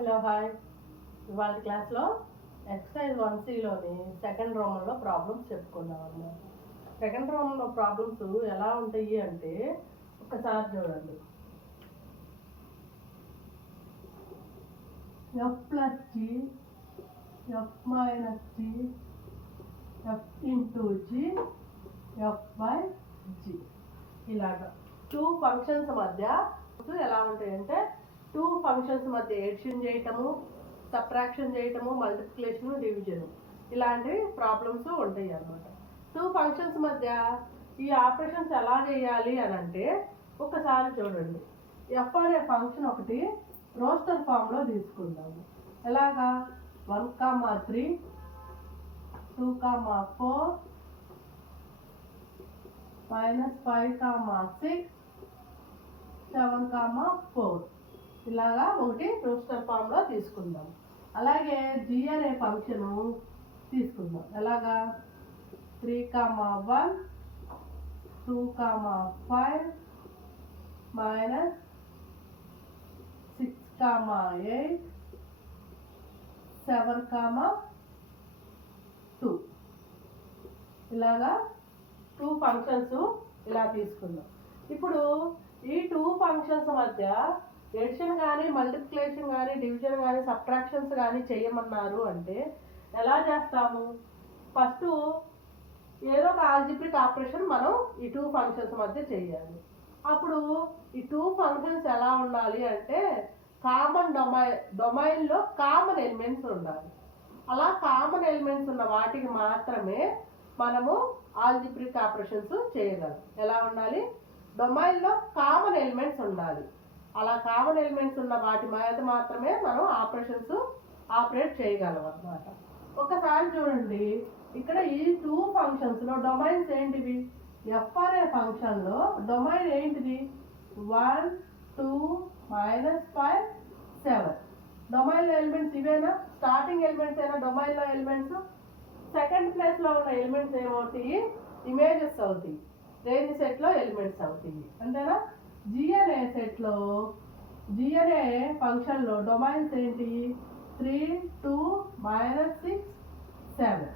Hello hi. ఇవాళ క్లాస్లో exercise 1Cలోని second రోమంలో problems చెప్పుకుందాం అన్నమాట. సెకండ్ రోమంలో ప్రాబ్లమ్స్ ఎలా ఉంటాయి అంటే ఒకసారి చూడండి. F plus G, F minus G, F into G, F by G, ఇలాగా టూ ఫంక్షన్స్ మధ్య ఎలా ఉంటాయంటే టూ ఫంక్షన్స్ మధ్య ఎడిషన్ చేయటము, సబ్ట్రాక్షన్ చేయటము, మల్టిప్లికేషన్, డివిజన్ ఇలాంటివి ప్రాబ్లమ్స్ ఉంటాయి అన్నమాట. టూ ఫంక్షన్స్ మధ్య ఈ ఆపరేషన్స్ ఎలా చేయాలి అని అంటే ఒకసారి చూడండి. ఎఫ్ అనే ఫంక్షన్ ఒకటి రోస్టర్ ఫామ్లో తీసుకుందాము. ఎలాగా 1,3, 2,4, -5,6, 7,4 ఇలాగా ఒకటి రోస్టర్ ఫామ్లో తీసుకుందాం. అలాగే జీ అనే ఫంక్షన్ తీసుకుందాం. ఎలాగా 3,1, 2,5, -6,8, 7,2 ఇలాగా టూ ఫంక్షన్స్ ఇలా తీసుకుందాం. ఇప్పుడు ఈ టూ ఫంక్షన్స్ మధ్య ఎడిషన్ కానీ, మల్టిప్లికేషన్ కానీ, డివిజన్ కానీ, సబ్ట్రాక్షన్స్ కానీ చేయమన్నారు అంటే ఎలా చేస్తాము? ఫస్ట్ ఏదో ఒక ఆల్జిబ్రిక్ ఆపరేషన్ మనం ఈ టూ ఫంక్షన్స్ మధ్య చేయాలి. అప్పుడు ఈ టూ ఫంక్షన్స్ ఎలా ఉండాలి అంటే కామన్ డొమైన్లో కామన్ ఎలిమెంట్స్ ఉండాలి. అలా కామన్ ఎలిమెంట్స్ ఉన్న వాటికి మాత్రమే మనము ఆల్జిబ్రిక్ ఆపరేషన్స్ చేయగలం. ఎలా ఉండాలి? డొమైన్లో కామన్ ఎలిమెంట్స్ ఉండాలి. అలా కామన్ ఎలిమెంట్స్ ఉన్న వాటి మీద మాత్రమే మనం ఆపరేట్ చేయగలం అన్నమాట. ఒకసారి చూడండి, ఇక్కడ ఈ టూ ఫంక్షన్స్లో డొమైన్స్ ఏంటివి? ఎఫ్ అనే ఫంక్షన్లో డొమైన్ ఏంటిది? 1, 2, -5, 7 డొమైన్లో ఎలిమెంట్స్ ఇవేనా? స్టార్టింగ్ ఎలిమెంట్స్ అయినా డొమైన్లో ఎలిమెంట్స్. సెకండ్ ప్లేస్లో ఉన్న ఎలిమెంట్స్ ఏమవుతాయి? ఇమేజెస్ అవుతాయి. రేంజ్ సెట్లో ఎలిమెంట్స్ అవుతాయి, అంతేనా? జీ అనే ఫంక్షన్లో డొమైన్స్ ఏంటి? 3, 2, -6, 7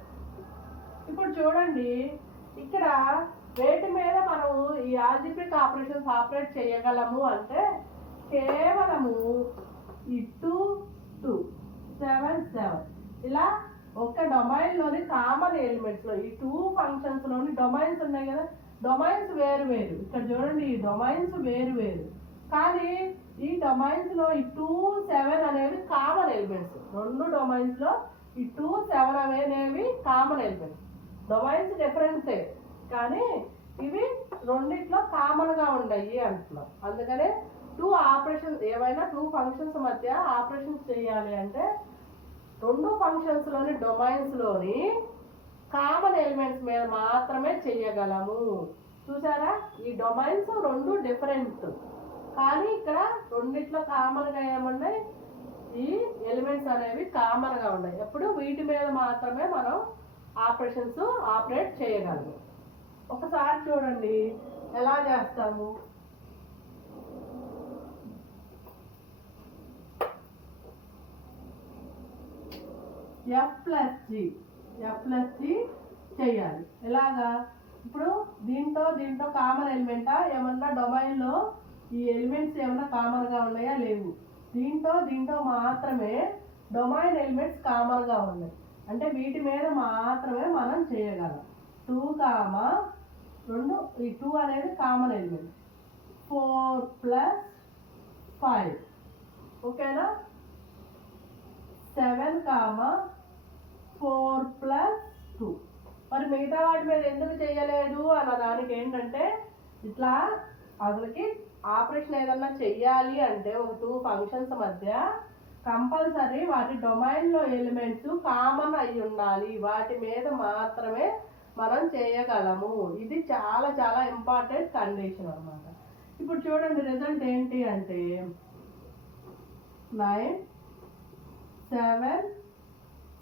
ఇప్పుడు చూడండి, ఇక్కడ వేటి మీద మనము ఈ ఆల్జిబ్రిక్ ఆపరేషన్స్ ఆపరేట్ చేయగలము అంటే కేవలము ఈ 2, 2, 7, 7 ఇలా ఒక డొమైన్లోని కామన్ ఎలిమెంట్స్లో ఈ టూ ఫంక్షన్స్లోని డొమైన్స్ ఉన్నాయి కదా, డొమైన్స్ వేరు వేరు. ఇక్కడ చూడండి, ఈ డొమైన్స్ వేరు వేరు, కానీ ఈ డొమైన్స్లో ఈ 2, 7 అనేవి కామన్ ఎలిమెంట్స్. రెండు డొమైన్స్లో ఈ 2, 7 అనేవి కామన్ ఎలిమెంట్స్. డొమైన్స్ డిఫరెన్సే, కానీ ఇవి రెండిట్లో కామన్గా ఉన్నాయి అంటున్నాం. అందుకనే టూ ఆపరేషన్స్, ఏవైనా టూ ఫంక్షన్స్ మధ్య ఆపరేషన్స్ చేయాలి అంటే రెండు ఫంక్షన్స్లోని డొమైన్స్లోని కామన్ ఎలిమెంట్స్ మీద మాత్రమే చేయగలము. చూసారా, ఈ డొమైన్స్ రెండు డిఫరెంట్, కానీ ఇక్కడ రెండిట్లో కామన్గా ఏమున్నాయి? ఈ ఎలిమెంట్స్ అనేవి కామన్గా ఉన్నాయి. ఎప్పుడు వీటి మీద మాత్రమే మనం ఆపరేట్ చేయగలము. ఒకసారి చూడండి ఎలా చేస్తాము. ఎఫ్ ప్లస్ జీ చేయాలి. ఎలాగా? ఇప్పుడు దీంతో కామన్ ఎలిమెంటా? ఏమన్నా డొమైన్లో ఈ ఎలిమెంట్స్ ఏమన్నా కామన్గా ఉన్నాయా? లేవు. దీంతో మాత్రమే డొమైన్ ఎలిమెంట్స్ కామన్గా ఉన్నాయి. అంటే వీటి మీద మాత్రమే మనం చేయగలం. 2, 2 ఈ 2 అనేది కామన్ ఎలిమెంట్. 4 + 5 ఓకేనా? 7, 4 + 2 మరి మిగతా వాటి మీద ఎందుకు చేయలేదు అన్న దానికి ఏంటంటే, ఇట్లా అసలుకి ఆపరేషన్ ఏదన్నా చెయ్యాలి అంటే ఒక టూ ఫంక్షన్స్ మధ్య కంపల్సరీ వాటి డొమైన్లో ఎలిమెంట్స్ కామన్ అయి ఉండాలి. వాటి మీద మాత్రమే మనం చేయగలము. ఇది చాలా చాలా ఇంపార్టెంట్ కండిషన్ అన్నమాట. ఇప్పుడు చూడండి, రిజల్ట్ ఏంటి అంటే 9, 7,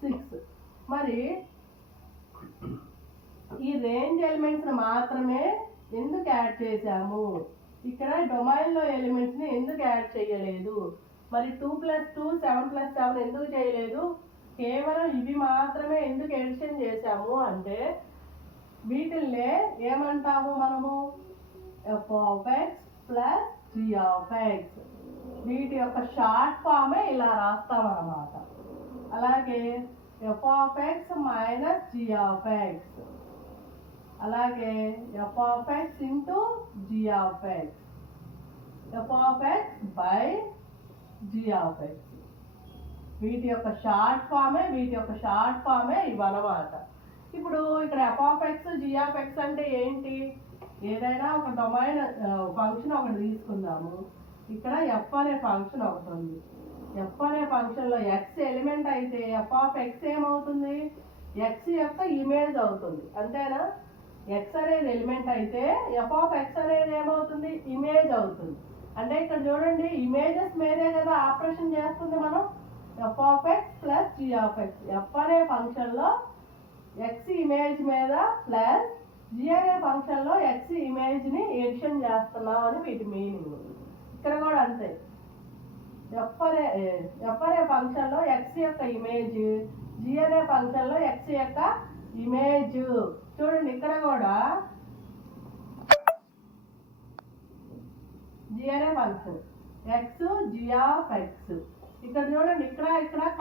6 మరి ఈ రేంజ్ ఎలిమెంట్స్ మాత్రమే ఎందుకు యాడ్ చేశాము? ఇక్కడ డొమైన్లో ఎలిమెంట్స్ని ఎందుకు యాడ్ చేయలేదు? మరి 2 + 2 7 + 7 ఎందుకు చేయలేదు? కేవలం ఇవి మాత్రమే ఎందుకు ఎడిషన్ చేసాము అంటే వీటిల్నే ఏమంటాము మనము f(x) + g(x). వీటి యొక్క షార్ట్ ఫామే ఇలా రాస్తాం అన్నమాట. అలాగే f(x) - g(x), అలాగే f(x) × g(x), f(x) / g(x). వీటి యొక్క షార్ట్ ఫామే ఇవన్నమాట. ఇప్పుడు ఇక్కడ f(x) g(x) అంటే ఏంటి? ఏదైనా ఒక డొమైన్ ఫంక్షన్ ఒకటి తీసుకుందాము. ఇక్కడ f అనే ఫంక్షన్ ఒకటి ఉంది. f అనే ఫంక్షన్లో x ఎలిమెంట్ అయితే f(x) ఏమవుతుంది? x యొక్క ఇమేజ్ అవుతుంది. అంతేనా? x అనేది ఎలిమెంట్ అయితే f(x) అనేది ఏమవుతుంది? ఇమేజ్ అవుతుంది. అంటే ఇక్కడ చూడండి, ఇమేజెస్ మీదే కదా ఆపరేషన్ చేస్తుంది మనం. f(x) + g(x). f అనే ఫంక్షన్లో x ఇమేజ్ మీద ప్లస్ g అనే ఫంక్షన్లో x ఇమేజ్ని ఎడిషన్ చేస్తున్నాం అని వీటి మీనింగ్. ఇక్కడ కూడా అంతే. f అనే ఫంక్షన్లో x యొక్క ఇమేజ్, g అనే ఫంక్షన్లో x యొక్క ఇమేజ్. చూడండి ఇక్కడ కూడా g అనే ఫంక్షన్ x g(x). ఇక్కడ చూడండి, ఇక్కడ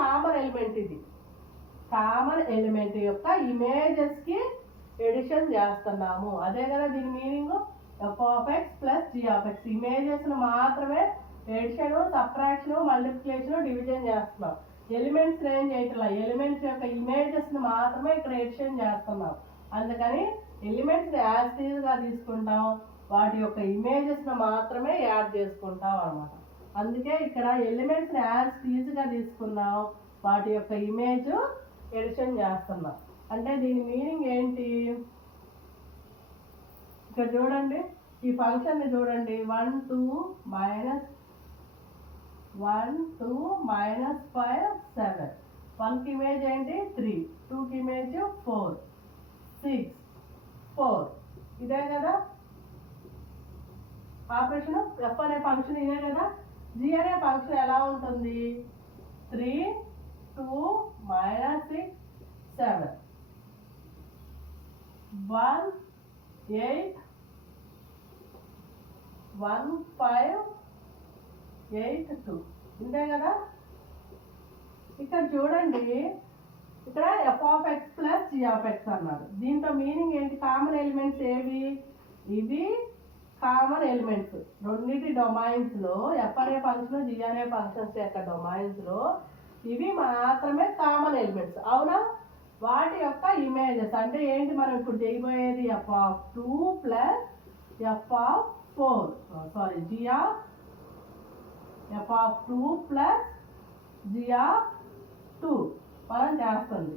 కామన్ ఎలిమెంట్, ఇది కామన్ ఎలిమెంట్ యొక్క ఇమేజెస్ కి ఎడిషన్ చేస్తున్నాము. అదే కదా దీని మీనింగ్. f(x) + g(x). ఇమేజెస్ మాత్రమే ఎడిషన్, సబ్ట్రాక్షన్, మల్టిప్లికేషన్, డివిజన్ చేస్తున్నాం. ఎలిమెంట్స్ ఏం చేయట్లా. ఎలిమెంట్స్ యొక్క ఇమేజెస్ మాత్రమే ఇక్కడ ఎడిషన్ చేస్తున్నాం. అందుకని ఎలిమెంట్స్ యాజ్ ఇట్ ఈజ్ గా తీసుకుంటాం, వాటి యొక్క ఇమేజెస్ మాత్రమే యాడ్ చేసుకుంటాం అన్నమాట. అందుకే ఇక్కడ ఎలిమెంట్స్ యాజ్ ఇట్ ఈజ్ గా తీసుకున్నాం, వాటి యొక్క ఇమేజ్ ఎడిషన్ చేస్తున్నాం. అంటే దీని మీనింగ్ ఏంటి? ఇక్కడ చూడండి, ఈ ఫంక్షన్ ని చూడండి. 1 2 5 7. 1 కి ఇమేజ్ ఏంటి? 3. 2 కి ఇమేజ్ 4 6 4. ఇదే కదా ఆపరేషన్. f అనే ఫంక్షన్ ఇదే కదా. g అనే ఫంక్షన్ ఎలా ఉంటుంది? 3 2 6 7 1 8 1 5 8 2. ఇంతే కదా. ఇక్కడ చూడండి, ఇక్కడ f(x) + g(x) అన్నారు. దీంట్లో మీనింగ్ ఏంటి? కామన్ ఎలిమెంట్స్ ఏవి? ఇవి కామన్ ఎలిమెంట్స్. రెండింటి డొమైన్స్ లో f అనే ఫంక్షన్, g అనే ఫంక్షన్స్ యొక్క డొమైన్స్ లో ఇవి మాత్రమే కామన్ ఎలిమెంట్స్. అవునా? వాటి యొక్క ఇమేజెస్ అంటే ఏంటి? మనం ఇప్పుడు చేయబోయేది f(2) + f(4) f(2) + g(2) మనం చేస్తుంది.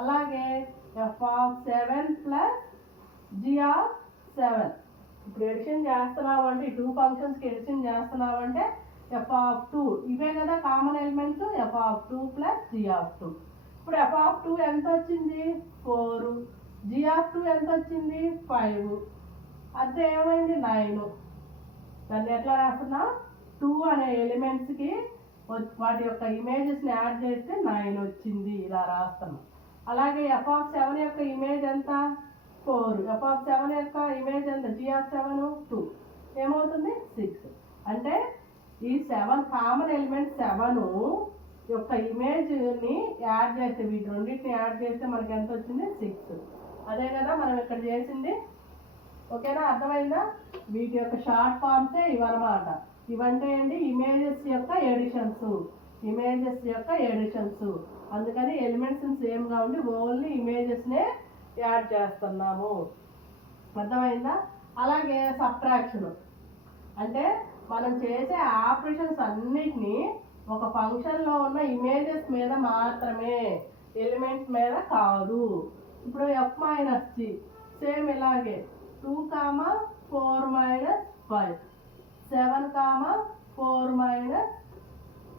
అలాగే f(7) + g(7). ఇప్పుడు ఎడిషన్ చేస్తున్నావు అంటే, ఈ 2 ఫంక్షన్స్కి ఎడిషన్ చేస్తున్నావు అంటే f(2) ఇవే కదా కామన్ ఎలిమెంట్స్. f(2) + g(2). ఇప్పుడు f(2) ఎంత వచ్చింది? 4. g(2) ఎంత వచ్చింది? 5. అదే ఏమైంది? 9. దాన్ని ఎట్లా రాస్తున్నా? 2 అనే ఎలిమెంట్స్కి వాటి యొక్క ఇమేజెస్ని యాడ్ చేస్తే 9 వచ్చింది, ఇలా రాస్తాము. అలాగే f(7) యొక్క ఇమేజ్ ఎంత? 4. f(7) యొక్క ఇమేజ్ ఎంత? g(7) 2. ఏమవుతుంది? 6. అంటే ఈ 7 కామన్ ఎలిమెంట్ 7 యొక్క ఇమేజ్ని యాడ్ చేస్తే, వీటి రెండింటిని యాడ్ చేస్తే మనకి ఎంత వచ్చింది? 6. అదే కదా మనం ఇక్కడ చేసింది. ఓకేనా? అర్థమైందా? వీటి యొక్క షార్ట్ ఫామ్సే ఇవన్నమాట. ఇవంటే ఏంటి? ఇమేజెస్ యొక్క ఎడిషన్స్. అందుకని ఎలిమెంట్స్ సేమ్గా ఉండి ఓన్లీ ఇమేజెస్నే యాడ్ చేస్తున్నాము. అర్థమైందా? అలాగే సబ్ట్రాక్షన్ అంటే మనం చేసే ఆపరేషన్స్ అన్నిటినీ ఒక ఫంక్షన్లో ఉన్న ఇమేజెస్ మీద మాత్రమే, ఎలిమెంట్స్ మీద కాదు. ఇప్పుడు f - g సేమ్ ఇలాగే 2, 4 - 5 7, 4 -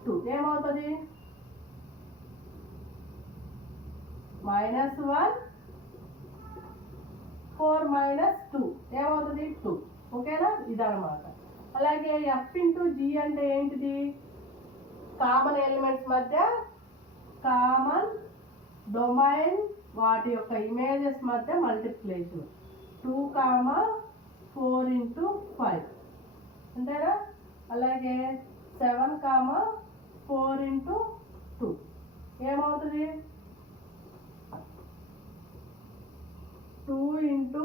2 ఏమవుతుంది? -1 4 - 2 ఏమవుతుంది? 2. ఓకేనా? ఇదన్నమాట. అలాగే f × g అంటే ఏంటిది? కామన్ ఎలిమెంట్స్ మధ్య కామన్ డొమైన్ వాటి యొక్క ఇమేజెస్ మధ్య మల్టిప్లికేషన్ 2, 4 into 5 అంతేనా. అలాగే 7, 4 into 2 ఏమవుతుంది 2 into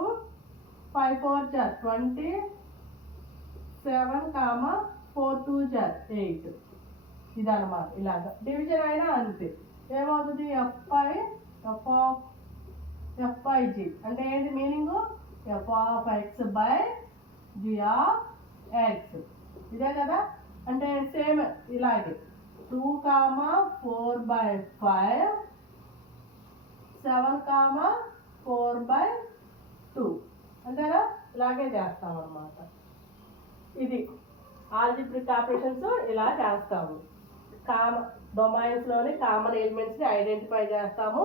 5 4 jar 20, 7, 4 2 jar 8 ఇదన్నమాట. ఇలాగా డివిజన్ అయినా అంతే. ఏమవుతుంది f/g అంటే ఏంటి మీనింగ్ f(x/g)(x) ఇదే కదా. అంటే సేమ్ ఇలాగే 2, 4/5 7, 4/2 అంతేనా. ఇలాగే చేస్తాం అన్నమాట. ఇది ఆల్జిబ్రిక్ ఆపరేషన్స్ ఇలా చేస్తాము. డొమైన్స్లోని కామన్ ఎలిమెంట్స్ని ఐడెంటిఫై చేస్తాము.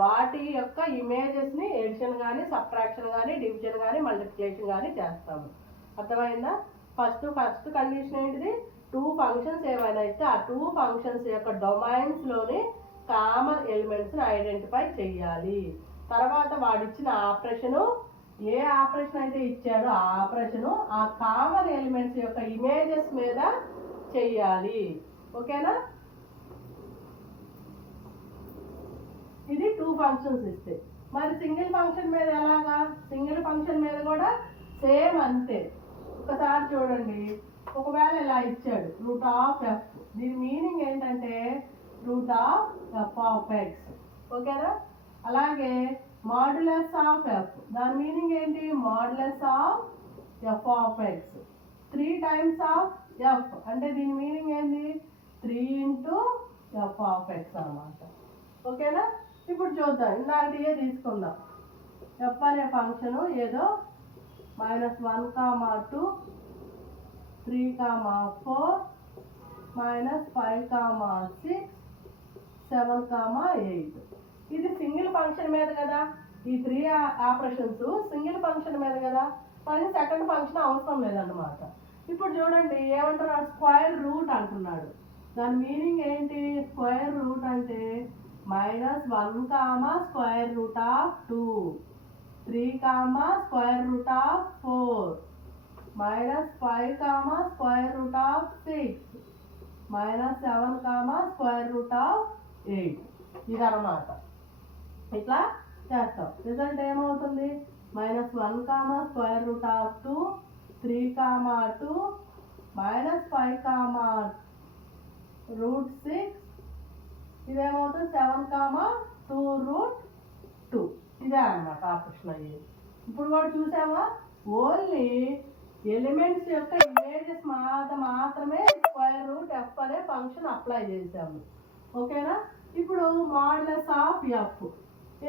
వాటి యొక్క ఇమేజెస్ని ఎడిషన్ కానీ సబ్ట్రాక్షన్ కానీ డివిజన్ కానీ మల్టిప్లికేషన్ కానీ చేస్తాము. అర్థమైందా. ఫస్ట్ కండిషన్ ఏంటిది 2 ఫంక్షన్స్ ఏమైనా ఇస్తే ఆ 2 ఫంక్షన్స్ యొక్క డొమైన్స్లోని కామన్ ఎలిమెంట్స్ని ఐడెంటిఫై చేయాలి. తర్వాత వాడిచ్చిన ఆపరేషను ఏ ఆపరేషన్ అయితే ఇచ్చాడో ఆ ఆపరేషను ఆ కామన్ ఎలిమెంట్స్ యొక్క ఇమేజెస్ మీద చెయ్యాలి. ఓకేనా. ఇది 2 ఫంక్షన్స్ ఇస్తే. మరి సింగిల్ ఫంక్షన్ మీద ఎలాగా. సింగిల్ ఫంక్షన్ మీద కూడా సేమ్ అంతే. ఒకసారి చూడండి, ఒకవేళ ఇలా ఇచ్చాడు √f. దీని మీనింగ్ ఏంటంటే √f(x). ఓకేనా. అలాగే మాడ్యులస్ ఆఫ్ f, దాని మీనింగ్ ఏంటి modulus of f(x). 3 times of f అంటే దీని మీనింగ్ ఏంటి 3 into f(x) అన్నమాట. ఓకేనా. ఇప్పుడు చూద్దాం, ఇందాకటియే తీసుకుందాం. f అనే ఫంక్షను ఏదో -1, 2, 3, 4 -5, 6, 7, 8 ఇది సింగిల్ ఫంక్షన్ మీద కదా. ఈ 3 ఆపరేషన్స్ సింగిల్ ఫంక్షన్ మీద కదా. కానీ సెకండ్ ఫంక్షన్ అవసరం లేదన్నమాట. ఇప్పుడు చూడండి ఏమంటున్నాడు స్క్వేర్ రూట్ అంటున్నాడు. దాని మీనింగ్ ఏంటి స్క్వేర్ రూట్ అంటే -1, square root of 2, 3, square root of 4, -5, square root of 6, -7, square root of 8 ఇదన్నమాట. ఇట్లా చేస్తాం. రిజల్ట్ ఏమవుతుంది -1, square root of 2, 3, 2, -5, √6 ఇదేమవుతుంది 7, 2√2 ఇదే అన్నమాట ఆపరేషన్ అయ్యేది. ఇప్పుడు కూడా చూసామా ఓన్లీ ఎలిమెంట్స్ యొక్క ఇమేజెస్ మాత్రమే √f అనే ఫంక్షన్ అప్లై చేసాము. ఓకేనా. ఇప్పుడు మాడ్యులస్ ఆఫ్ f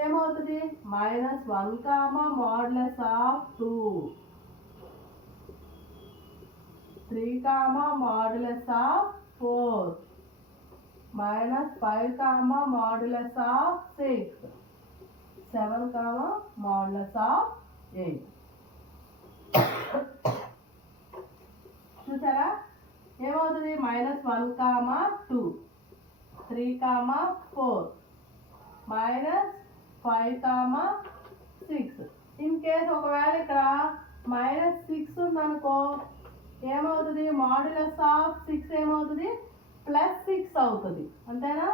ఏమవుతుంది -1, modulus of 2, 3, modulus of 4, -5, modulus of 6, 7, modulus of 8 చూసారా ఏమవుతుంది -1, 2, 3, 4, -5, 6. ఇన్ కేస్ ఒకవేళ ఇక్కడ -6 ఉందనుకో ఏమవుతుంది మాడ్యులస్ ఆఫ్ 6 ఏమవుతుంది +6 అవుతుంది. అంతేనా.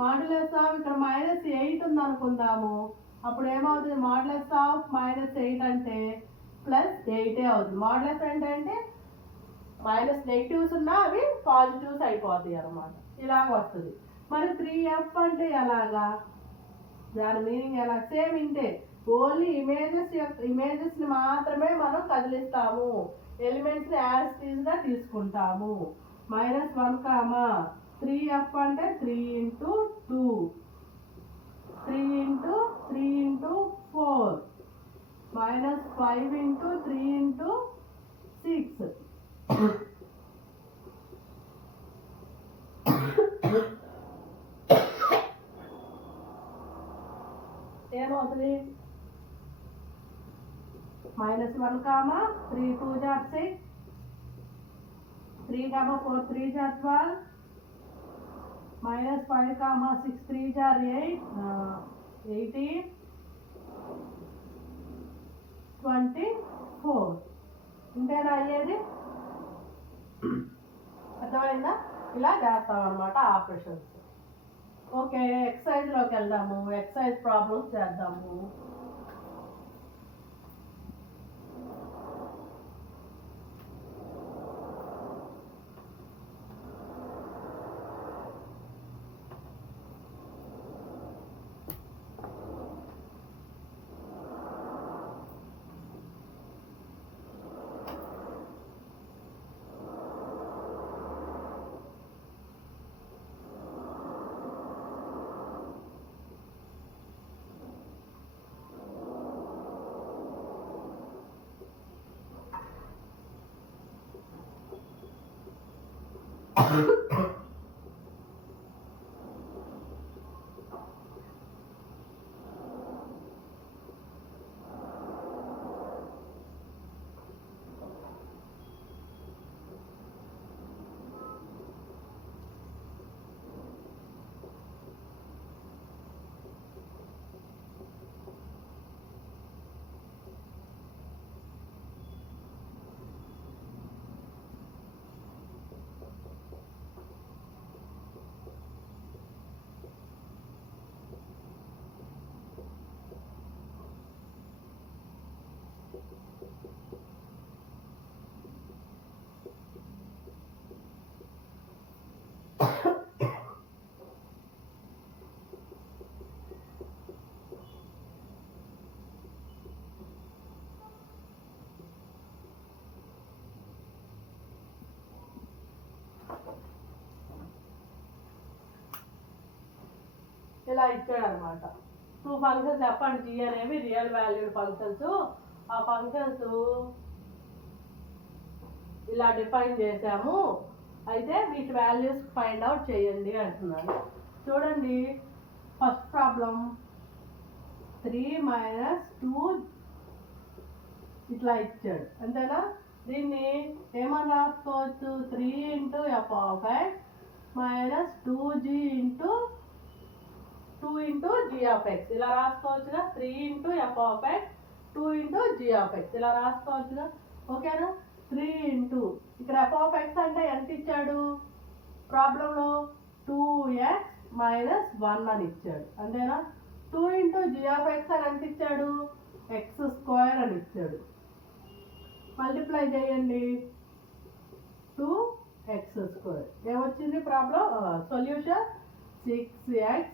మాడ్యులస్ ఆఫ్ ఇక్కడ -8 ఉంది అనుకుందాము. అప్పుడు ఏమవుతుంది మాడ్యులస్ ఆఫ్ -8 అంటే +8 అవుతుంది. మాడ్యులస్ అంటే మైనస్ నెగిటివ్స్ ఉన్నా అవి పాజిటివ్స్ అయిపోతాయి అన్నమాట. ఇలాగ వస్తుంది. మరి 3f అంటే ఎలాగా దాని మీనింగ్ ఎలా సేమ్ ఇంతే. ఓన్లీ ఇమేజెస్ని మాత్రమే మనం కదిలిస్తాము. ఎలిమెంట్స్ని యాజ్ ఇట్ ఈజ్ గా తీసుకుంటాము. -1, 3f అంటే 3 into 2, 3 into 3 into 4, -5 into 3 into 6. ఏమవుతుంది -1, 3 2 6, 3, 4 3 12, minus 5 comma 6 3 are 8 18 24 ఇంతేనా అయ్యేది అర్థమైందా ఇలా చేస్తాం అనమాట ఆపరేషన్స్ ఓకే ఎక్సర్సైజ్లోకి వెళ్దాము ఎక్సర్సైజ్ ప్రాబ్లమ్స్ చేద్దాము ఇలా ఇచ్చాడు అనమాట 2 ఫంక్షన్స్ ఎఫ్ అండ్ జీ అనేవి రియల్ వాల్యూడ్ ఫంక్షన్స్ ఆ ఫంక్షన్స్ ఇలా డిఫైన్ చేసాము అయితే వీటి వాల్యూస్ ఫైండ్ అవుట్ చేయండి అంటున్నాను చూడండి ఫస్ట్ ప్రాబ్లం 3 మైనస్ 2 ఇట్లా ఇచ్చాడు అంతేనా దీన్ని ఏమని రాసుకోవచ్చు 3 into F of X minus 2g into 2 into G of X ఇలా రాసుకోవచ్చుగా 3 into F of X 2 into G of X ఇలా రాసుకోవచ్చుగా ఓకేనా 3 ఇంటూ ఇక్కడ ఎఫ్ ఆఫ్ ఎక్స్ అంటే ఎంత ఇచ్చాడు ప్రాబ్లంలో 2x మైనస్ 1 అని ఇచ్చాడు అంతేనా 2 ఇంటూ జీ ఆఫ్ ఎక్స్ అని ఎంత ఇచ్చాడు ఎక్స్ స్క్వేర్ అని ఇచ్చాడు మల్టిప్లై చేయండి 2x స్క్వేర్ ఏమొచ్చింది ప్రాబ్లం సొల్యూషన్ 6x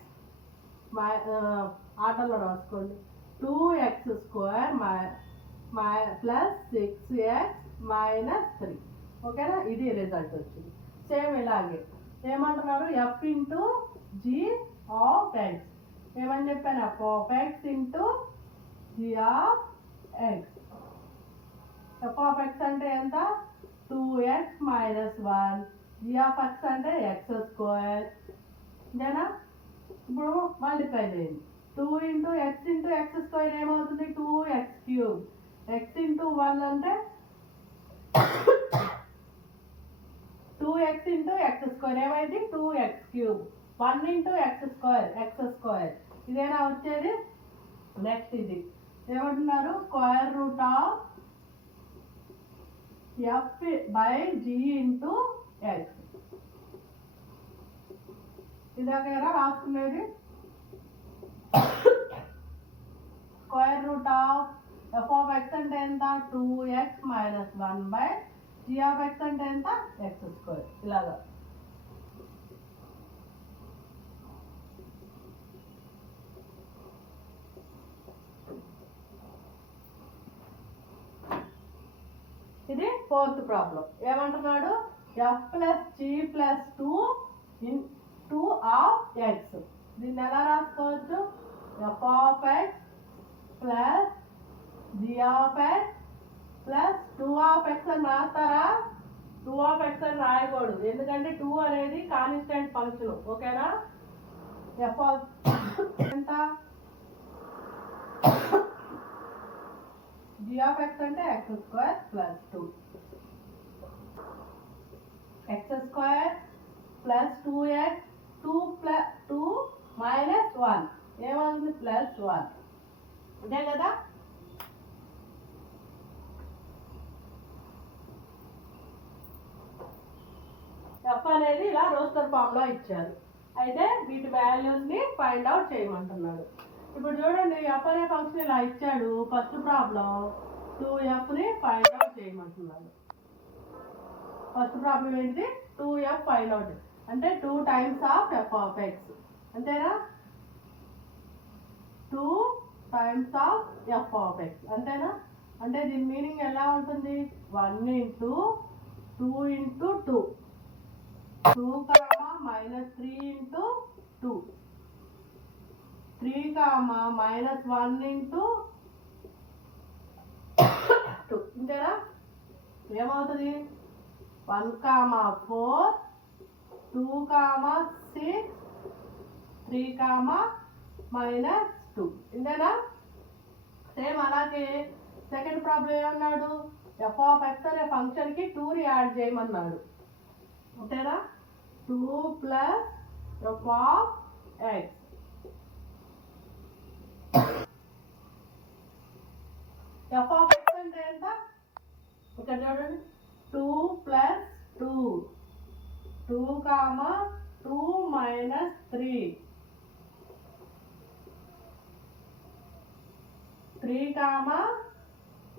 ఆటలో రాసుకోండి 2x square plus 6x minus 3 ఓకేనా ఇది రిజల్ట్ వచ్చింది సేమ్ ఇలాగే ఏమంటున్నారు F into G of X ఏమని చెప్పాను F of X into G of X F of X అంటే ఎంత 2x minus 1 G of X అంటే ఎక్స్ స్క్వేర్ ఇంతేనా ఇప్పుడు మల్టిప్లై చేయండి 2 ఇంటూ ఎక్స్ స్క్వేర్ ఏమవుతుంది 2x క్యూబ్ ఎక్స్ ఇంటూ 1 అంటే 2x ఇంటూ ఎక్స్ స్క్వేర్ ఏమైంది 2x cube 1 into X square ఇదేనా వచ్చేది నెక్స్ట్ ఇది ఏమంటున్నారు square root of f by g into x ఇదాకేనా రాసుకునేది square root of f of X అంటే ఎంత 2x minus 1 by g of X అంటే ఎంత ఎక్స్ స్క్వేర్ ఇలాగా ఇది 4th ప్రాబ్లం ఏమంటున్నాడు f plus g plus 2 of x దీన్ని ఎలా రాసుకోవచ్చు f of x plus g of x plus 2 of x అని రాస్తారా 2 ఆఫ్ ఎక్స్ అని రాయకూడదు ఎందుకంటే 2 అనేది కాన్స్టెంట్ ఫంక్షన్ ఓకేనా ఎఫ్ ఆఫ్ ఎంత జీ ఆఫ్ ఎక్స్ అంటే X square plus 2 X square plus 2x 2 minus 1 ఏమవుతుంది +1 అంతే కదా. ఎఫ్ అనేది ఇలా రోస్టర్ ఫామ్లో ఇచ్చారు. అయితే వీటి వాల్యూస్ని ఫైండ్ అవుట్ చేయమంటున్నాడు. ఇప్పుడు చూడండి ఎఫ్ అనే ఫంక్షన్ ఇలా ఇచ్చాడు. ఫస్ట్ ప్రాబ్లం 2fని ఫైండ్ అవుట్ చేయమంటున్నాడు. ఫస్ట్ ప్రాబ్లం ఏంటిది 2f ఫైండ్ అవుట్ అంటే 2 times of f of x అంతేనా. 2 times of f of x అంతేనా. అంటే దీని మీనింగ్ ఎలా ఉంటుంది 1 ఇంటూ 2 ఇంటూ 2 2 -3 ఇంటూ 2 3 -1 ఇంటూ 2 ఇంతేనా. ఏమవుతుంది 1 4 2 6 3 -2 ఇంతేనా. సేమ్ అలాగే సెకండ్ ప్రాబ్లం ఏమన్నాడు ఎఫ్ ఆఫ్ ఎక్స్ అనే ఫంక్షన్కి 2ని యాడ్ చేయమన్నాడు అంతేనా. 2 plus F of X F of X అంటే ఎంత ఇక్కడ చూడండి 2 ప్లస్ 2 2 2 -3 3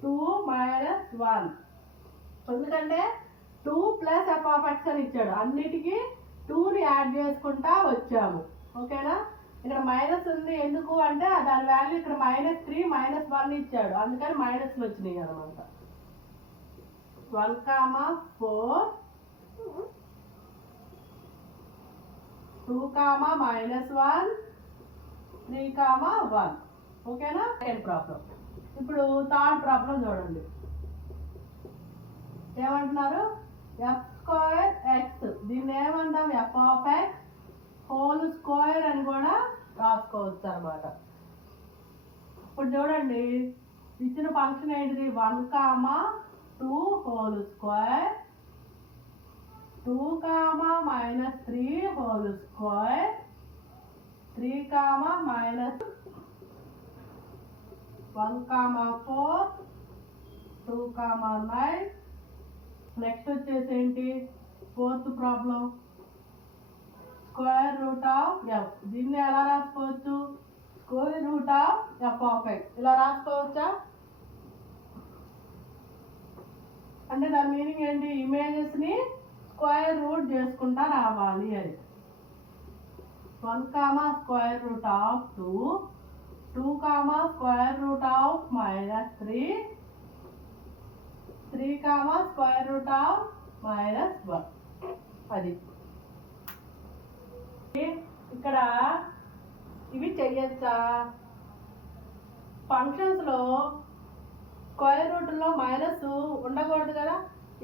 2 -1 ఎందుకంటే 2 ప్లస్ ఎఫ్ ఆఫ్ ఎక్స్ అని ఇచ్చాడు. అన్నిటికీ 2ని యాడ్ చేసుకుంటా వచ్చాము ఓకేనా. ఇక్కడ మైనస్ ఉంది ఎందుకు అంటే దాని వాల్యూ ఇక్కడ -3 -1 ఇచ్చాడు అందుకని మైనస్లు వచ్చినాయి అనమాట. 1 4 2 -1 3 1 ఓకేనా. Second problem. ఇప్పుడు థర్డ్ ప్రాబ్లం చూడండి ఏమంటున్నారు f²x దీన్ని ఏమంటాం F of X whole square అని కూడా రాసుకోవచ్చు అనమాట. ఇప్పుడు చూడండి ఇచ్చిన ఫంక్షన్ ఏంటిది 1 2 whole square 2 -3 whole square 3 -1 4 2 9 next వచ్చేసి ఏంటి fourth problem square root of F దీన్ని ఎలా రాసుకోవచ్చు square root of f of X ఇలా రాసుకోవచ్చా. అంటే దాని మీనింగ్ ఏంటి ఇమేజెస్ని స్క్వేర్ రూట్ చేసుకుంటా రావాలి అని. 1 square root of 2 2 square root of -3 3 square root of -1 అది. ఇక్కడ ఇవి చెయ్యొచ్చా ఫంక్షన్స్లో స్క్వేర్ రూట్లో మైనస్ ఉండకూడదు కదా.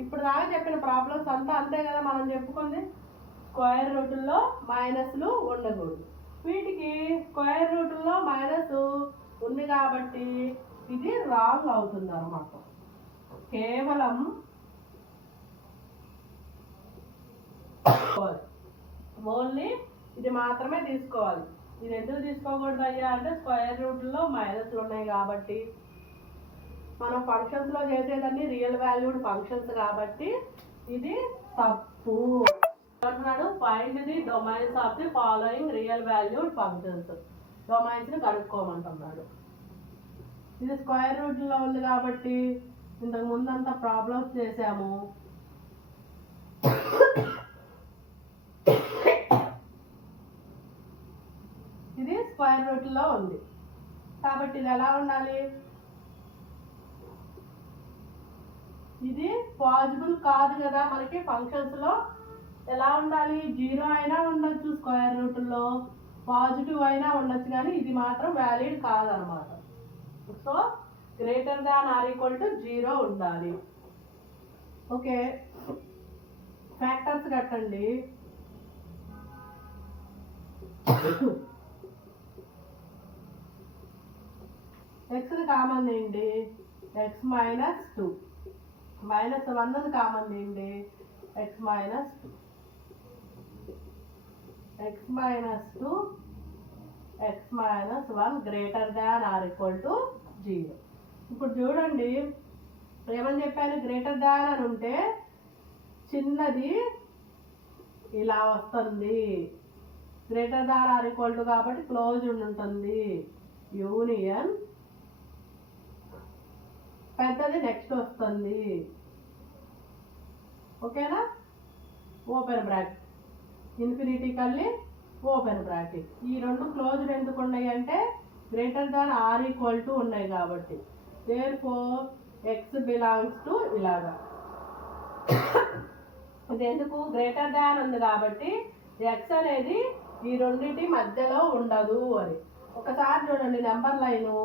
ఇప్పుడు దాకా చెప్పిన ప్రాబ్లమ్స్ అంతా అంతే కదా మనం చెప్పుకుంది. స్క్వేర్ రూట్లో మైనస్లు ఉండకూడదు. వీటికి స్క్వేర్ రూట్లో మైనస్ ఉంది కాబట్టి ఇది రాంగ్ అవుతుంది అన్నమాట. కేవలం ఓన్లీ ఇది మాత్రమే తీసుకోవాలి. ఇది ఎందుకు తీసుకోకూడదు అయ్యా అంటే స్క్వేర్ రూట్లో మైనస్లు ఉన్నాయి కాబట్టి మనం ఫంక్షన్స్లో చేసేదాన్ని రియల్ వాల్యూడ్ ఫంక్షన్స్ కాబట్టి ఇది తప్పు అంటున్నాడు. Find the domains of the following real valued functions డొమైన్స్ని కనుక్కోమంటున్నాడు. ఇది స్క్వేర్ రూట్లో ఉంది కాబట్టి ఇంతకు ముందంతా ప్రాబ్లమ్స్ చేసాము. ఇది స్క్వేర్ రూట్లో ఉంది కాబట్టి ఇది ఎలా ఉండాలి ఇది పాజిబుల్ కాదు కదా మనకి ఫంక్షన్స్లో. ఎలా ఉండాలి 0 అయినా ఉండొచ్చు స్క్వేర్ రూట్లో పాజిటివ్ అయినా ఉండొచ్చు కానీ ఇది మాత్రం వ్యాలిడ్ కాదనమాట. So greater than or equal to 0 ఉండాలి. ఓకే ఫ్యాక్టర్స్ కట్టండి. ఎక్స్ని కామన్ చేయండి x -2 -1ని కామన్ చేయండి x -2 x minus 2 x minus 1 greater than or equal to 0. ఇప్పుడు చూడండి ఏమని చెప్పాను, గ్రేటర్ దాన్ అని ఉంటే చిన్నది ఇలా వస్తుంది, greater than or equal to కాబట్టి క్లోజ్ ఉంటుంది, యూనియన్ పెద్దది నెక్స్ట్ వస్తుంది. ఓకేనా, ఓపెన్ బ్రాకెట్ ఇన్ఫినిటీ కల్లి ఓపెన్ బ్రాకెట్. ఈ రెండు క్లోజ్డ్ ఎందుకు ఉన్నాయి అంటే greater than or equal to ఉన్నాయి కాబట్టి. దేర్ఫోర్ ఎక్స్ బిలాంగ్స్ టు ఇలాగా. ఇది ఎందుకు, గ్రేటర్ దాన్ ఉంది కాబట్టి ఎక్స్ అనేది ఈ రెండింటి మధ్యలో ఉండదు అని. ఒకసారి చూడండి నెంబర్ లైను,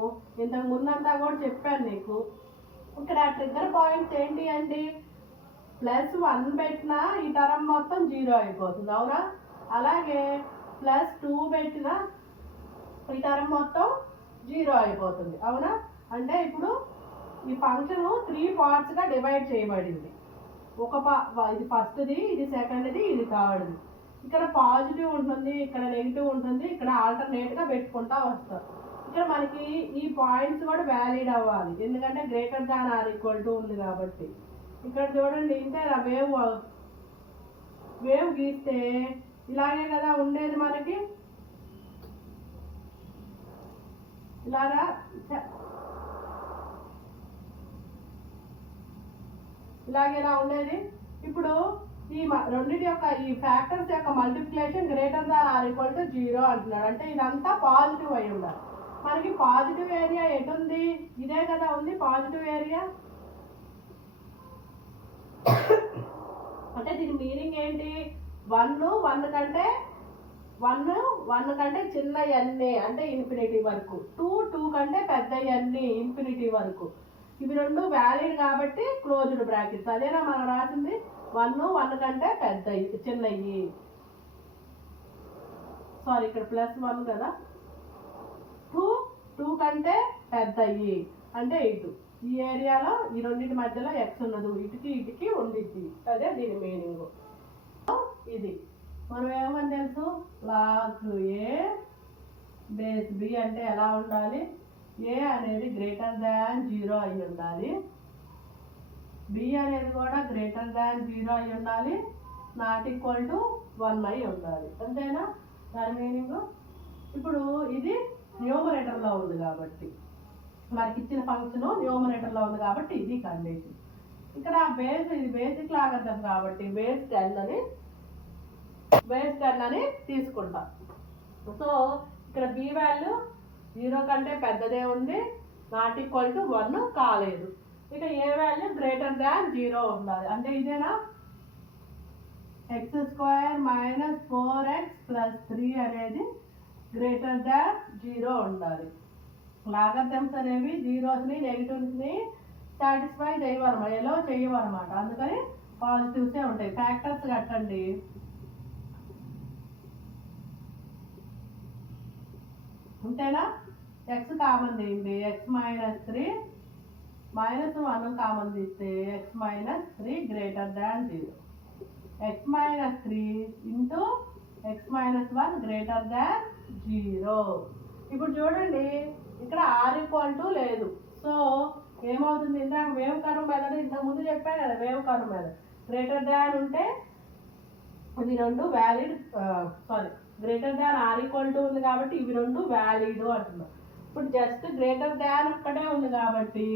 ఇంతకు ముందంతా కూడా చెప్పాను నీకు. ఇక్కడ ట్రిగ్గర్ పాయింట్స్ ఏంటి అండి, +1 పెట్టినా ఈ టర్మ్ మొత్తం 0 అయిపోతుంది, అవునా? అలాగే +2 పెట్టినా ఈ టర్మ్ మొత్తం 0 అయిపోతుంది, అవునా? అంటే ఇప్పుడు ఈ ఫంక్షన్ 3 పార్ట్స్గా డివైడ్ చేయబడింది. ఇది ఫస్ట్ది, ఇది సెకండ్ది, ఇది థర్డ్ది. ఇక్కడ పాజిటివ్ ఉంటుంది, ఇక్కడ నెగిటివ్ ఉంటుంది, ఇక్కడ ఆల్టర్నేట్గా పెట్టుకుంటా వస్తాం. ఇక్కడ మనకి ఈ పాయింట్స్ కూడా వ్యాలిడ్ అవ్వాలి, ఎందుకంటే greater than or equal to ఉంది కాబట్టి. ఇక్కడ చూడండి, ఇంకా వేవ్ గీస్తే ఇలాగే కదా ఉండేది మనకి, ఇలాగా ఇలాగేలా ఉండేది. ఇప్పుడు ఈ రెండింటి యొక్క ఈ ఫ్యాక్టర్స్ యొక్క multiplication greater than or equal to 0 అంటున్నాడు. అంటే ఇదంతా పాజిటివ్ అయి ఉండాలి. మనకి పాజిటివ్ ఏరియా ఎటుంది, ఇదే కదా ఉంది పాజిటివ్ ఏరియా. అంటే దీని మీనింగ్ ఏంటి, 1 కంటే చిన్న ఎన్నే అంటే ఇన్ఫినిటీ వరకు, 2 కంటే పెద్ద ఎన్ని ఇన్ఫినిటీ వరకు. ఇవి రెండు వ్యాలిడ్ కాబట్టి క్లోజ్డ్ బ్రాకెట్స్. అదేనా మనం రాసింది, 1 కంటే పెద్దవి చిన్నవి, సారీ ఇక్కడ +1 కదా, 2 కంటే పెద్దవి అంటే ఇటు ఈ ఏరియాలో ఈ రెండింటి మధ్యలో ఎక్స్ ఉండదు, ఇటుకి ఉండిద్ది. అదే దీని మీనింగ్. ఇది మనం ఏమని తెలుసు, log A బేస్ B అంటే ఎలా ఉండాలి, A అనేది గ్రేటర్ దాన్ 0 అయి ఉండాలి, B అనేది కూడా గ్రేటర్ దాన్ 0 అయి ఉండాలి, నాట్ ఈక్వల్ టు 1 అయి ఉండాలి. అంతేనా దాని మీనింగ్. ఇప్పుడు ఇది న్యూమరేటర్లో ఉంది కాబట్టి, మనకి ఇచ్చిన ఫంక్షన్ న్యూమరేటర్లో ఉంది కాబట్టి ఇది కండిషన్. ఇక్కడ బేస్, ఇది బేసిక్ లాగర్థం కాబట్టి బేస్ 10 అని తీసుకుంటాం. సో ఇక్కడ B వాల్యూ 0 కంటే పెద్దదే ఉంది, నాట్ ఈక్వల్ టు 1 కాలేదు. ఇక ఏ వాల్యూ గ్రేటర్ దాన్ 0 ఉండాలి. అంటే ఇదేనా, x² - 4x + 3 అనేది గ్రేటర్ దాన్ 0 ఉండాలి. లాగర్థమ్స్ అనేవి జీరోస్ని నెగిటివ్స్ని సాటిస్ఫై చేయవన్నమాట, ఎలా చేయవన్నమాట. అందుకని పాజిటివ్సే ఉంటాయి. ఫ్యాక్టర్స్ కట్టండి. అంతేనా, ఎక్స్ కామన్ తీయండి, x - 3 -1 కామన్ తీస్తే x - 3 greater than 0, x - 3 into x - 1 greater than 0. ఇప్పుడు చూడండి ఇక్కడ ఆర్ ఈక్వల్ టు లేదు. సో ఏమవుతుంది, ఇందాక వేవ్ కర్వ్ మెథడ్ ఇంతకు ముందు చెప్పాను కదా, wave curve method greater than ఉంటే ఇవి రెండు valid, sorry greater than or equal to ఉంది కాబట్టి ఇవి రెండు వ్యాలిడ్ అంటున్నాం. ఇప్పుడు జస్ట్ గ్రేటర్ దాన్ ఒక్కటే ఉంది కాబట్టి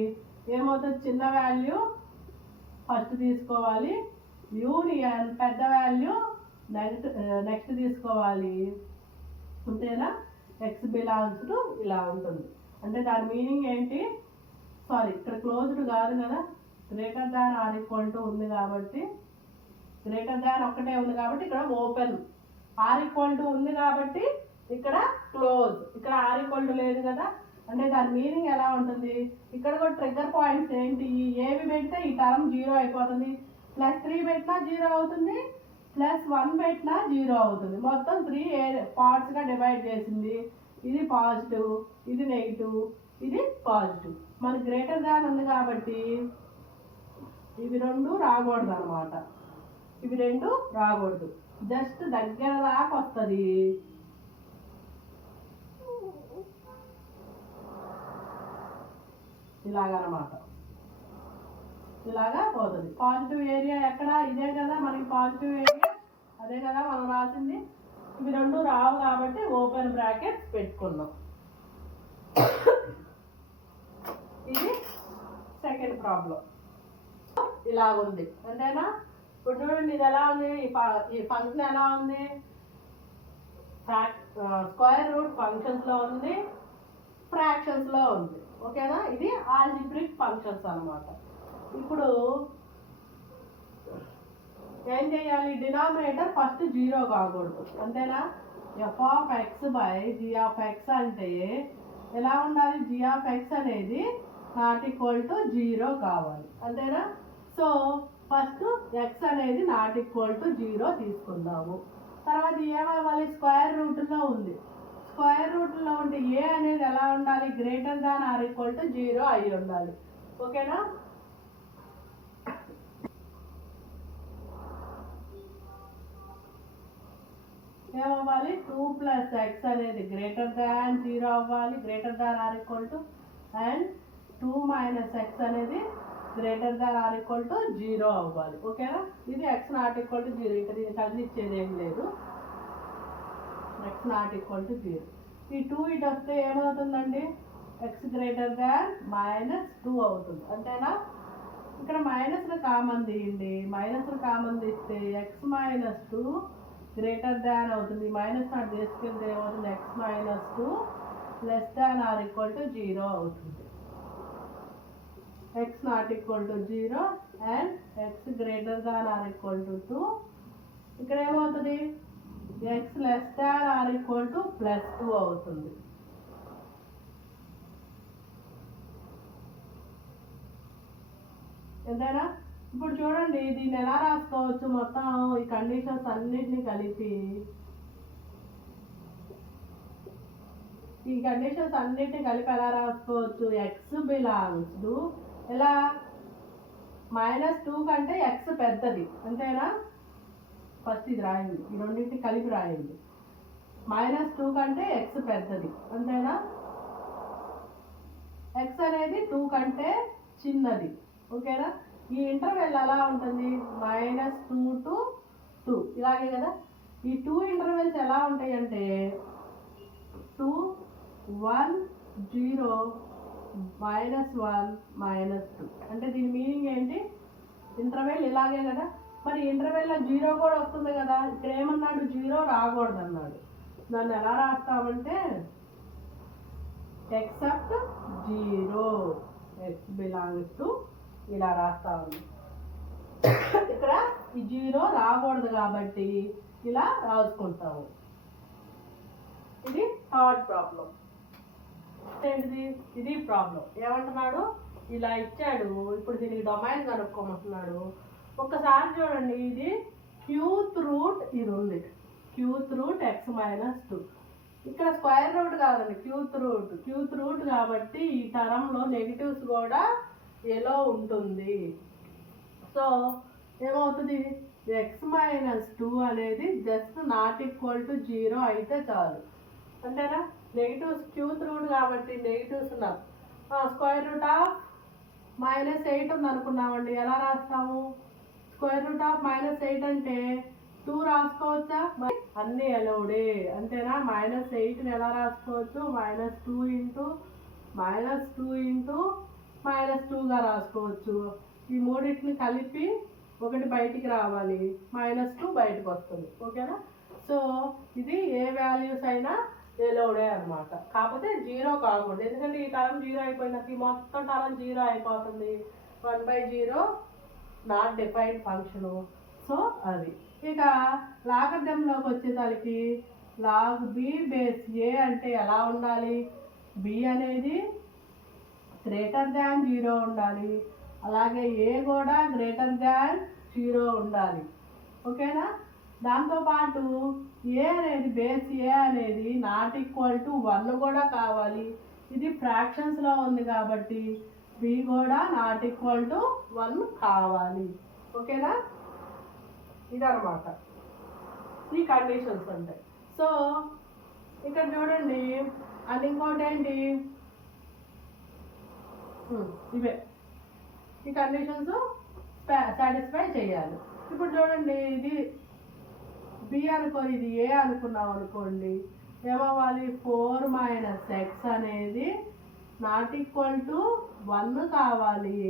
ఏమవుతుంది, చిన్న వాల్యూ ఫస్ట్ తీసుకోవాలి, యూనియన్ పెద్ద వాల్యూ నెక్స్ట్ తీసుకోవాలి. అంతేనా, ఎక్స్ బిలాంగ్స్ టు ఇలా ఉంటుంది. అంటే దాని మీనింగ్ ఏంటి, సారీ ఇక్కడ క్లోజ్డ్ కాదు కదా, greater than or equal to ఉంది కాబట్టి, గ్రేటర్ దాన్ ఒక్కటే ఉంది కాబట్టి ఇక్కడ ఓపెన్, ఆర్ ఈక్వల్ టు ఉంది కాబట్టి ఇక్కడ క్లోజ్, ఇక్కడ ఆర్ ఈక్వల్ టు లేదు కదా. అంటే దాని మీనింగ్ ఎలా ఉంటుంది, ఇక్కడ కూడా ట్రిగ్గర్ పాయింట్స్ ఏంటి, ఏవి పెడితే ఈ టర్మ్ 0 అయిపోతుంది, +3 పెట్టినా 0 అవుతుంది, +1 పెట్టినా 0 అవుతుంది. మొత్తం 3 పార్ట్స్గా డివైడ్ చేసింది. ఇది పాజిటివ్, ఇది నెగిటివ్, ఇది పాజిటివ్. మనకి గ్రేటర్ దాన్ ఉంది కాబట్టి ఇవి రెండు రాకూడదు అనమాట, ఇవి రెండు రాకూడదు. జస్ట్ దగ్గర దాకా వస్తుంది. ఇలాగనమాట, ఇలాగా పోతుంది. పాజిటివ్ ఏరియా ఎక్కడ? ఇదే కదా మనకి పాజిటివ్ ఏరియా, అదే కదా మనం రాసింది. ఇవి రెండు రావు కాబట్టి ఓపెన్ బ్రాకెట్స్ పెట్టుకున్నాం. ఇది సెకండ్ ప్రాబ్లం. ఇలాగుంది అంతేనా? ఇప్పుడు చూడండి ఇది ఎలా ఉంది, ఈ ఫంక్షన్ ఎలా ఉంది, స్క్వేర్ రూట్ ఫంక్షన్స్లో ఉంది, ఫ్రాక్షన్స్లో ఉంది. ఓకేనా? ఇది ఆల్జిబ్రిక్ ఫంక్షన్స్ అన్నమాట. ఇప్పుడు ఏం చేయాలి? డినామినేటర్ ఫస్ట్ 0 కాకూడదు అంతేనా? f(x/g) అంటే ఎలా ఉండాలి? g అనేది ≠0 కావాలి అంతేనా? సో ఫస్ట్ x అనేది ≠0 తీసుకుందాము. తర్వాత ఏమవ్వాలి? స్క్వేర్ రూట్లో ఉంది. స్క్వేర్ రూట్లో ఉంటే ఏ అనేది ఎలా ఉండాలి? >= 0 అయి ఉండాలి. ఓకేనా? ఏమవ్వాలి? 2 + x అనేది >0 అవ్వాలి, >= అండ్ 2 - x అనేది >0 అవ్వాలి. ఓకేనా? ఇది x ≠ 0, ఇక్కడ దీన్ని కదిలిచ్చేది ఏం లేదు. x ≠ 0. ఈ 2 ఇటు వస్తే ఏమవుతుందండి? x (-2) అవుతుంది అంతేనా? ఇక్కడ మైనస్లు కామన్ తీయండి. మైనస్లు కామన్ తీస్తే x - 2 గ్రేటర్ అవుతుంది. మైనస్ నాట్ తీసుకెళ్తే ఏమవుతుంది? x - 2 <0 అవుతుంది. x ≠ 0 and x <2. ఇక్కడ ఏమవుతుంది? x < +2 అవుతుంది. ఎంతైనా ఇప్పుడు చూడండి దీన్ని ఎలా రాసుకోవచ్చు? మొత్తం ఈ కండిషన్స్ అన్నిటిని కలిపి ఎలా రాసుకోవచ్చు? x బిలాంగ్స్ టు ఎలా? -2 కంటే x పెద్దది అంతేనా? ఫస్ట్ ఇది రాయండి, ఈ రెండింటిని కలిపి రాయండి. -2 కంటే x పెద్దది అంతేనా? x అనేది 2 కంటే చిన్నది. ఓకేనా? ఈ ఇంటర్వెల్ ఎలా ఉంటుంది? -2 to 2 ఇలాగే కదా. ఈ 2 ఇంటర్వెల్స్ ఎలా ఉంటాయి అంటే 2, 1, 0, -1, -2 అంటే దీని మీనింగ్ ఏంటి? ఇంటర్వెల్ ఇలాగే కదా. మరి ఇంటర్వెల్లో 0 కూడా వస్తుంది కదా. ఇక్కడ ఏమన్నాడు? 0 రాకూడదు అన్నాడు. దాన్ని ఎలా రాస్తామంటే ఎక్సెప్ట్ 0 x బిలాంగ్స్ టు ఇలా రాస్తాము. ఇక్కడ ఈ 0 రాకూడదు కాబట్టి ఇలా రాసుకుంటాము. ఇది థర్డ్ ప్రాబ్లం. ఏంటిది? ఇది ప్రాబ్లం. ఏమంటున్నాడు? ఇలా ఇచ్చాడు. ఇప్పుడు దీనికి డొమైన్ కనుక్కోమంటున్నాడు. ఒక్కసారి చూడండి, ఇది క్యూత్ రూట్, ఇది ఉంది క్యూత్ రూట్ x - 2. ఇక్కడ స్క్వేర్ రూట్ కాదండి, క్యూత్ రూట్ కాబట్టి ఈ టర్మ్లో నెగిటివ్స్ కూడా ఏలో ఉంటుంది. సో ఏమవుతుంది? x - 2 అనేది జస్ట్ ≠0 అయితే చాలు అంతేనా? నెగిటివ్స్ క్యూత్ రూట్ కాబట్టి నెగిటివ్స్ ఉన్నారు. √(-8) ఉంది అనుకున్నామండి. ఎలా రాస్తాము? √(-8) అంటే 2 రాసుకోవచ్చా? అన్నీ అలౌడే అంతేనా? -8ని ఎలా రాసుకోవచ్చు? -2 గా రాసుకోవచ్చు. ఈ మూడింటిని కలిపి ఒకటి బయటికి రావాలి, -2 బయటకు వస్తుంది. ఓకేనా? సో ఇది ఏ వాల్యూస్ అయినా ఎలౌడే అనమాట. కాకపోతే 0 కాకూడదు, ఎందుకంటే ఈ టర్మ్ 0 అయిపోయినాక ఈ మొత్తం టర్మ్ 0 అయిపోతుంది. 1/0 నాట్ డిఫైన్డ్ ఫంక్షను. సో అది. ఇక లాగరిథంలోకి వచ్చేసరికి log b బేస్ a అంటే ఎలా ఉండాలి? b అనేది >0 ఉండాలి, అలాగే a కూడా >0 ఉండాలి. ఓకేనా? దాంతోపాటు a అనేది బేస్ a అనేది ≠1 కూడా కావాలి. ఇది ఫ్రాక్షన్స్లో ఉంది కాబట్టి b కూడా ≠1 కావాలి. ఓకేనా? ఇదన్నమాట. ఈ కండిషన్స్ ఉంటాయి. సో ఇక్కడ చూడండి, అండ్ ఇంకోటి ఏంటి, ఇవే ఈ కండిషన్స్ సాటిస్ఫై చేయాలి. ఇప్పుడు చూడండి, ఇది బి అనుకో, ఇది ఏ అనుకున్నాం అనుకోండి, ఏమవ్వాలి, 4 - x అనేది ≠1 కావాలి.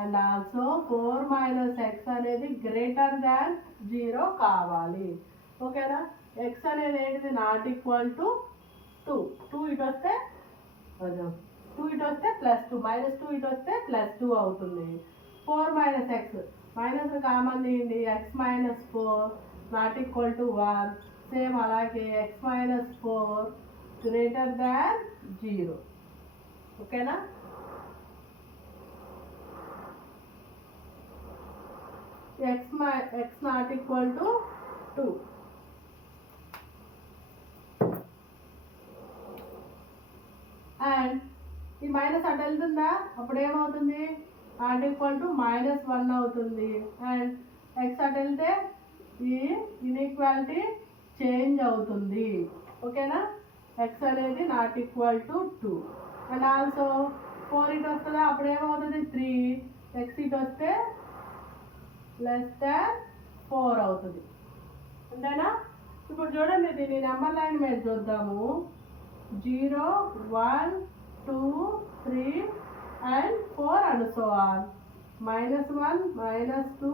అండ్ ఆల్సో 4 - x అనేది >0 కావాలి. ఓకేనా? x అనేది ఏంటిది, ≠2. 2 ఇటు వస్తే +2, -2 ఇటు వస్తే +2 అవుతుంది. 4 - x మైనస్ కామన్ తీయండి, x - 4 ≠1. సేమ్ అలాగే x - 4 >0. ఓకేనా? x ≠ 2. అండ్ ఈ మైనస్ అటు వెళ్తుందా, అప్పుడు ఏమవుతుంది, ≠1 అవుతుంది. అండ్ x అటు వెళ్తే ఈ ఇన్ఈక్వాలిటీ చేంజ్ అవుతుంది. ఓకేనా? x అనేది ≠2. అండ్ ఆల్సో 4 ఇటు వస్తుందా, అప్పుడు ఏమవుతుంది, 3. x ఇటు వస్తే <4 అవుతుంది. అంతేనా? ఇప్పుడు చూడండి, దీన్ని నెంబర్ లైన్ మీద చూద్దాము. 0, 1, 2, 3 and 4 and so on. -1, -2,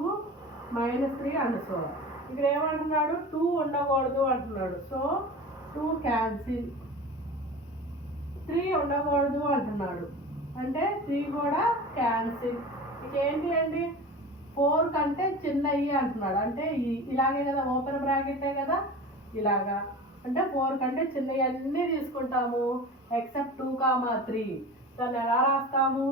-3 and so on. ఇక్కడ ఏమంటున్నాడు, 2 ఉండకూడదు అంటున్నాడు. So 2 cancel. 3 ఉండకూడదు అంటున్నాడు, అంటే 3 కూడా క్యాన్సిల్. ఇంకేంటి అండి, 4 కంటే చిన్నవి అంటున్నాడు, అంటే ఇలాగే కదా, ఓపెన్ బ్రాకెటే కదా, ఇలాగా. అంటే 4 కంటే చిన్నవి అన్నీ తీసుకుంటాము ఎక్సెప్ట్ 2, 3. దాన్ని ఎలా రాస్తాము,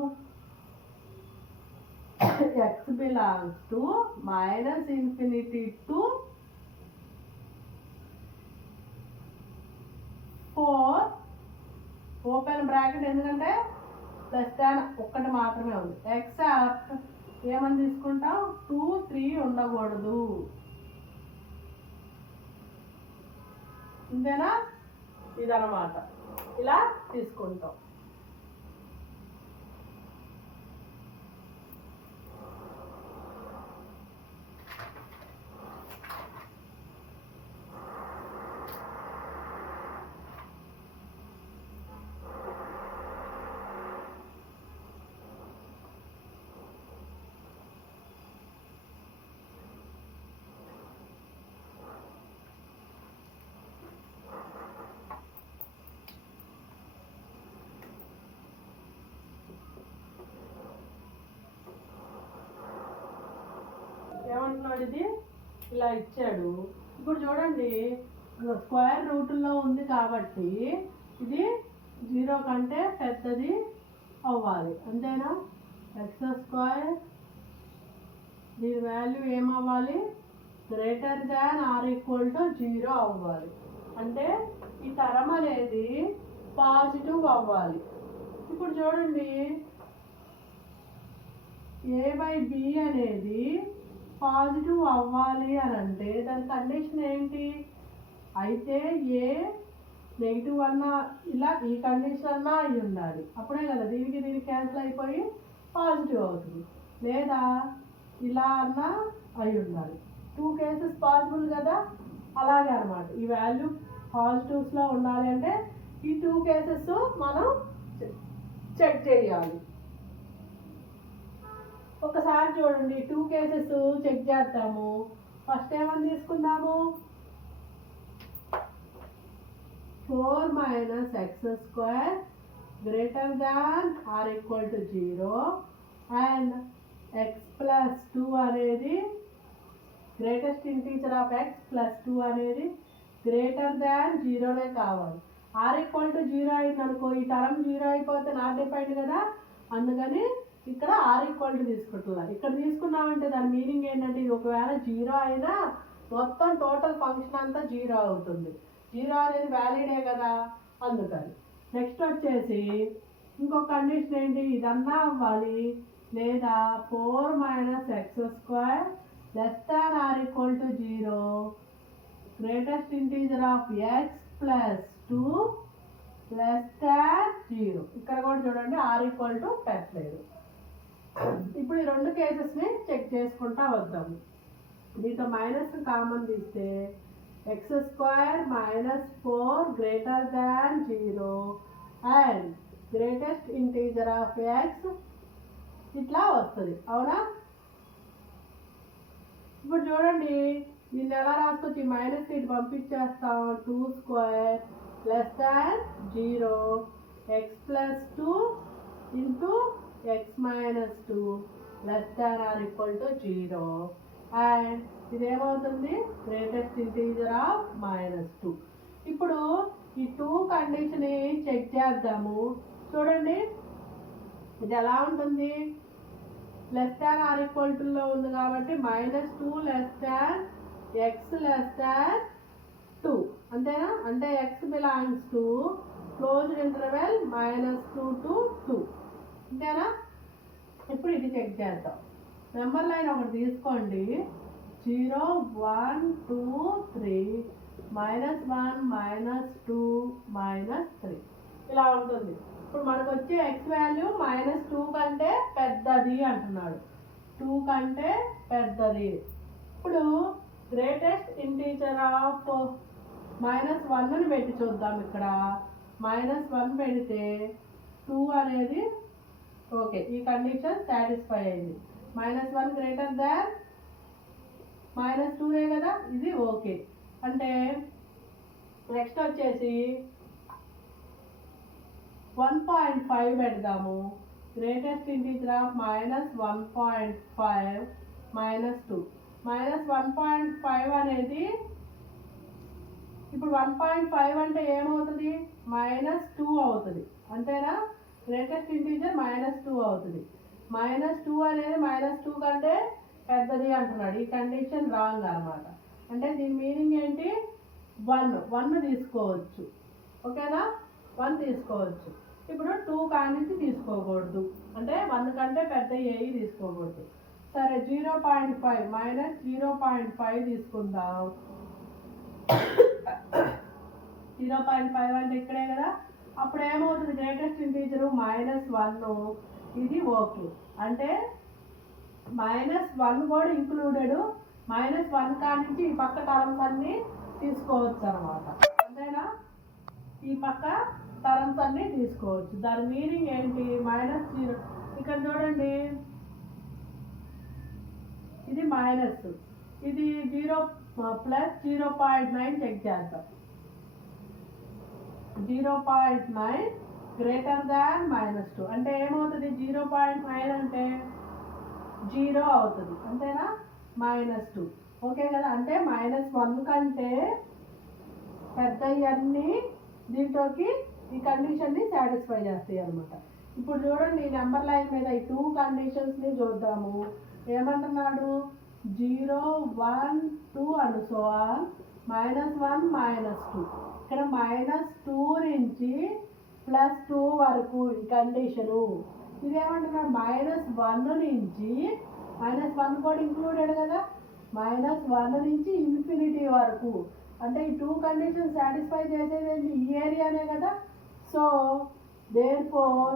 x belongs to -∞ to 4 open bracket, ఎందుకంటే ఒక్కటి మాత్రమే ఉంది. ఎక్సెప్ట్ ఏమని తీసుకుంటాం, 2, 3 ఉండకూడదు. ఇంతేనా? ఇదన్నమాట, ఇలా తీసుకుంటాం. ఏమంటున్నాడు, ఇది ఇలా ఇచ్చాడు. ఇప్పుడు చూడండి, స్క్వేర్ రూట్లో ఉంది కాబట్టి ఇది 0 కంటే పెద్దది అవ్వాలి. అంతేనా? x² దీని వాల్యూ ఏమవ్వాలి, >= 0 అవ్వాలి. అంటే ఈ టర్మ్ అనేది పాజిటివ్ అవ్వాలి. ఇప్పుడు చూడండి, a/b అనేది పాజిటివ్ అవ్వాలి అని అంటే దాని కండిషన్ ఏంటి, అయితే ఏ నెగిటివ్ అన్నా, ఇలా ఈ కండిషన్ అన్నా అయి ఉండాలి. అప్పుడే కదా దీనికి క్యాన్సిల్ అయిపోయి పాజిటివ్ అవుతుంది. లేదా ఇలా అన్నా అయి ఉండాలి. 2 కేసెస్ పాసిబుల్ కదా, అలాగే అనమాట. ఈ వాల్యూ పాజిటివ్స్లో ఉండాలి అంటే ఈ 2 కేసెస్ మనం చెక్ చేయాలి. ఒకసారి చూడండి, 2 కేసెస్ చెక్ చేద్దాము. ఫస్ట్ ఏమని తీసుకుందాము, 4 - x² > 0 అండ్ x + 2 అనేది గ్రేటెస్ట్ ఇంటీజర్ ఆఫ్ x + 2 అనేది >0 కావాలి. r 0 అయిందనుకో, ఈ టర్మ్ 0 అయిపోతే నాట్ డిఫైన్డ్ కదా, అందుకని ఇక్కడ r తీసుకుంటున్నారు. ఇక్కడ తీసుకున్నామంటే దాని మీనింగ్ ఏంటంటే, ఇది ఒకవేళ 0 అయినా మొత్తం టోటల్ ఫంక్షన్ అంతా 0 అవుతుంది. 0 అనేది వ్యాలిడే కదా, అందుకని. నెక్స్ట్ వచ్చేసి ఇంకొక కండిషన్ ఏంటి, ఇదన్నా అవ్వాలి, లేదా 4 - x² < 0 greatest integer of x plus 2 less than 0. ఇక్కడ కూడా చూడండి ఆర్ ఈక్వల్ టు పెట్టలేదు. ఇప్పుడు ఈ రెండు కేసెస్ని చెక్ చేసుకుంటా వద్దాము. దీంతో మైనస్ కామన్ తీస్తే X square minus 4 greater than 0 and greatest integer of X ఇట్లా వస్తుంది. అవునా? ఇప్పుడు చూడండి దీన్ని ఎలా రాసుకోవచ్చు? మైనస్ ఇటు పంపించేస్తాం. 2 square less than 0 x plus 2 into x minus 2 less than or equal to 0 and ఇదేమవుతుంది? Greatest integer of -2. ఇప్పుడు ఈ 2 కండిషన్ చెక్ చేద్దాము. చూడండి ఇది ఎలా ఉంటుంది? లెస్ దాన్ ఆర్ ఈక్వల్ టులో ఉంది కాబట్టి -2 less than x less than 2 అంతేనా? అంటే X belongs to closed interval -2 to 2 అంతేనా? ఇప్పుడు ఇది చెక్ చేద్దాం. నెంబర్ లైన్ ఒకటి తీసుకోండి. 0 1 2 3 -1 -2 -3 ఇలా ఉంటుంది. ఇప్పుడు మనకు వచ్చే ఎక్స్ వాల్యూ -2 కంటే పెద్దది అంటున్నాడు. 2 కంటే పెద్దది. ఇప్పుడు గ్రేటెస్ట్ ఇంటీజర్ ఆఫ్ -1ని పెట్టి చూద్దాం. ఇక్కడ -1 పెడితే 2 అనేది ఓకే, ఈ కండిషన్ సాటిస్ఫై అయింది. -1 గ్రేటర్ దాన్ -2 కదా, ఇది ఓకే. అంటే నెక్స్ట్ వచ్చేసి 1.5 పెడదాము. గ్రేటెస్ట్ ఇంటీజర్ ఆఫ్ -1.5 -2 -1.5 అనేది ఇప్పుడు 1.5 అంటే ఏమవుతుంది? -2 అవుతుంది అంతేనా? గ్రేటెస్ట్ ఇంటీజర్ -2 అవుతుంది. -2 అనేది -2 కంటే పెద్దది అంటున్నాడు. ఈ కండిషన్ రాంగ్ అనమాట. అంటే దీని మీనింగ్ ఏంటి? 1 తీసుకోవచ్చు. ఓకేనా? 1 తీసుకోవచ్చు. ఇప్పుడు 2 కానించి తీసుకోకూడదు. అంటే 1 కంటే పెద్ద ఏవి తీసుకోకూడదు. సరే 0.5 -0.5 తీసుకుందాం. 0.5 అంటే ఇక్కడే కదా. అప్పుడు ఏమవుతుంది? గ్రేటెస్ట్ ఇంటీజరు -1 ఇది ఓకే. అంటే -1 కూడా ఇంక్లూడెడ్. -1 కానించి ఈ పక్క టర్మ్స్ అన్ని తీసుకోవచ్చు అనమాట. అంతేనా? ఈ పక్క టర్మ్స్ అన్ని తీసుకోవచ్చు. దాని మీనింగ్ ఏంటి? -0 ఇక్కడ చూడండి ఇది మైనస్, ఇది 0 ప్లస్ 0.9 చెక్ చేద్దాం. 0.9 గ్రేటర్ దాన్ -2 అంటే ఏమవుతుంది? 0.9 అంటే 0 అవుతుంది అంతేనా? -2 ఓకే కదా. అంటే -1 కంటే పెద్దవన్నీ దీంట్లోకి ఈ కండిషన్ని సాటిస్ఫై చేస్తాయి అనమాట. ఇప్పుడు చూడండి ఈ నెంబర్ లైన్ మీద ఈ 2 కండిషన్స్ని చూద్దాము. ఏమంటున్నాడు? 0 1 2 అండ్ సో ఆన్ -1 -2. ఇక్కడ -2 నుంచి +2 వరకు ఈ కండిషను. ఇదేమంటున్నాడు? -1 నుంచి -1 కూడా ఇంక్లూడెడ్ కదా. -1 నుంచి ఇన్ఫినిటీ వరకు. అంటే ఈ 2 కండిషన్ సాటిస్ఫై చేసేది ఈ ఏరియానే కదా. So therefore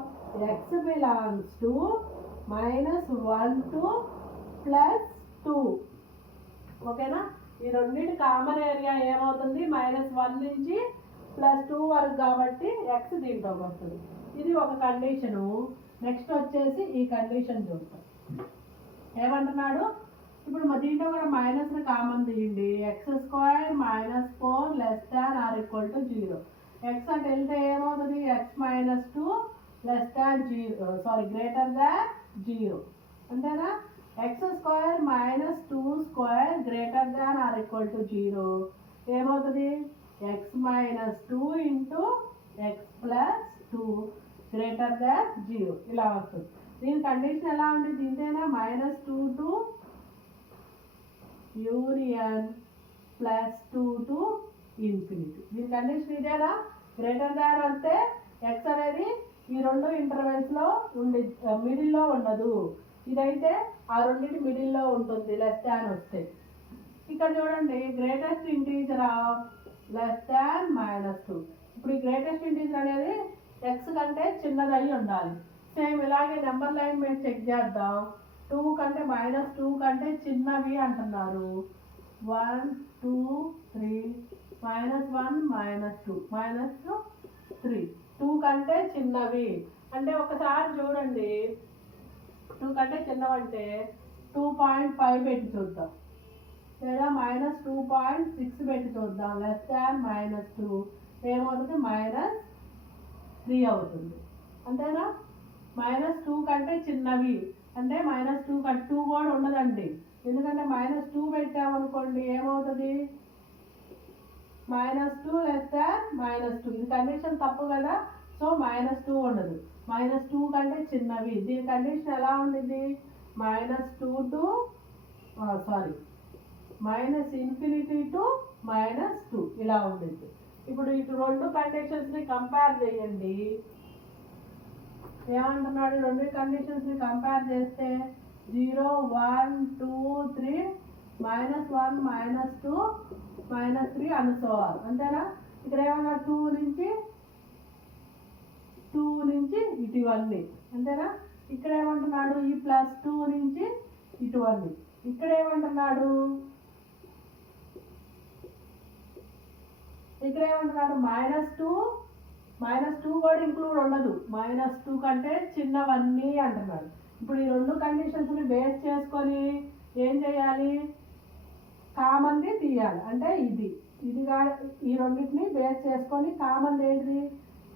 X belongs to -1 to +2. ఓకేనా? ఈ రెండింటి కామన్ ఏరియా ఏమవుతుంది? -1 నుంచి +2 వరకు కాబట్టి ఎక్స్ దీంట్లోకి వస్తుంది. ఇది ఒక కండిషను. నెక్స్ట్ వచ్చేసి ఈ కండిషన్ చూద్దాం. ఏమంటున్నాడు? ఇప్పుడు దీంట్లో కూడా మైనస్ని కామన్ తీయండి. x² -4 less than or equal to 0. X అంటే వెళ్తే ఏమవుతుంది? x -2 less than 0 greater than 0 అంతేనా? x² -2² greater than or equal to 0 ఏమవుతుంది? x -2 into x +2 greater than 0 ఇలా వస్తుంది. దీని కండిషన్ ఎలా ఉంది? దీంతేనా? -2 to యూనియన్ +2 to ఇన్ఫినిటీ. దీని కండిషన్ ఇదేనా? గ్రేటర్ దాన్ అంటే ఎక్స్ అనేది ఈ రెండు ఇంటర్వెల్స్లో ఉండి మిడిల్లో ఉండదు. ఇదైతే ఆ రెండింటి మిడిల్లో ఉంటుంది లెస్ దాన్ వస్తే. ఇక్కడ చూడండి greatest integer of less than -2. ఇప్పుడు ఈ గ్రేటెస్ట్ ఇంటీజర్ అనేది ఎక్స్ కంటే చిన్నదై ఉండాలి. సేమ్ ఇలాగే నెంబర్ లైన్ మీద చెక్ చేద్దాం. 2 కంటే -2 కంటే చిన్నవి అంటున్నారు. 1 2 3 -1 -2 -3 2 కంటే చిన్నవి అంటే ఒకసారి చూడండి. 2 కంటే చిన్నవంటే 2.5 పెట్టి చూద్దాం, లేదా -2.6 పెట్టి చూద్దాం. లెస్ దాన్ -2 ఏమవుతుంది? -3 అవుతుంది. అంతేనా? -2 కంటే చిన్నవి అంటే -2 కంటే 2 కూడా ఉండదండి. ఎందుకంటే -2 పెట్టామనుకోండి ఏమవుతుంది? -2 లెస్ దాన్ -2. ఇది కండిషన్ తప్పు కదా. సో -2 ఉండదు. -2 కంటే చిన్నవి. దీని కండిషన్ ఎలా ఉండింది? -2 టు -∞ to -2 ఇలా ఉండింది. ఇప్పుడు ఇటు రెండు కండిషన్స్ ని కంపేర్ చేయండి. ఏమంటున్నాడు? రెండు కండిషన్స్ ని కంపేర్ చేస్తే 0 1 2 3 -1 -2 -3 అనుకోవాలి. అంతేనా? ఇక్కడ ఏమన్నా 2 నుంచి ఇటువన్నీ. అంతేనా? ఇక్కడ ఏమంటున్నాడు? ఈ +2 నుంచి ఇటువన్నీ. ఇక్కడ ఏమంటున్నాడు? -2 కూడా ఇంక్లూడ్ ఉండదు. -2 కంటే చిన్నవన్నీ అంటున్నాడు. ఇప్పుడు ఈ రెండు కండిషన్స్ ని బేస్ చేసుకొని ఏం చేయాలి? కామన్ది తీయాలి. అంటే ఇది ఈ రెండింటిని బేస్ చేసుకొని కామన్ ఏంటిది?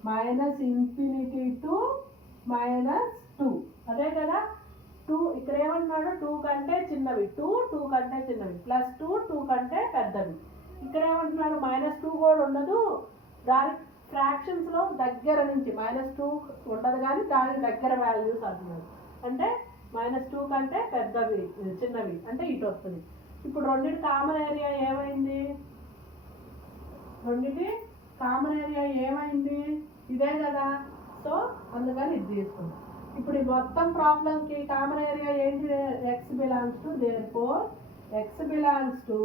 -∞ to -2. అదే కదా. 2 ఇక్కడ ఏమంటున్నాడు? 2 కంటే చిన్నవి. 2 కంటే చిన్నవి. +2 2 కంటే పెద్దవి. ఇక్కడ ఏమంటున్నాడు? -2 కూడా ఉండదు. దాని ఫ్రాక్షన్స్ లో దగ్గర నుంచి -2 ఉండదు కానీ దాని దగ్గర వాల్యూస్ అంటున్నాడు. అంటే -2 కంటే పెద్దవి చిన్నవి అంటే ఇటు వస్తుంది. ఇప్పుడు రెండింటి కామన్ ఏరియా ఏమైంది? ఇదే కదా. సో అందుకని ఇది తీసుకున్నాం. ఇప్పుడు ఈ మొత్తం ప్రాబ్లంకి కామన్ ఏరియా ఏంటి? x belongs to, therefore x belongs to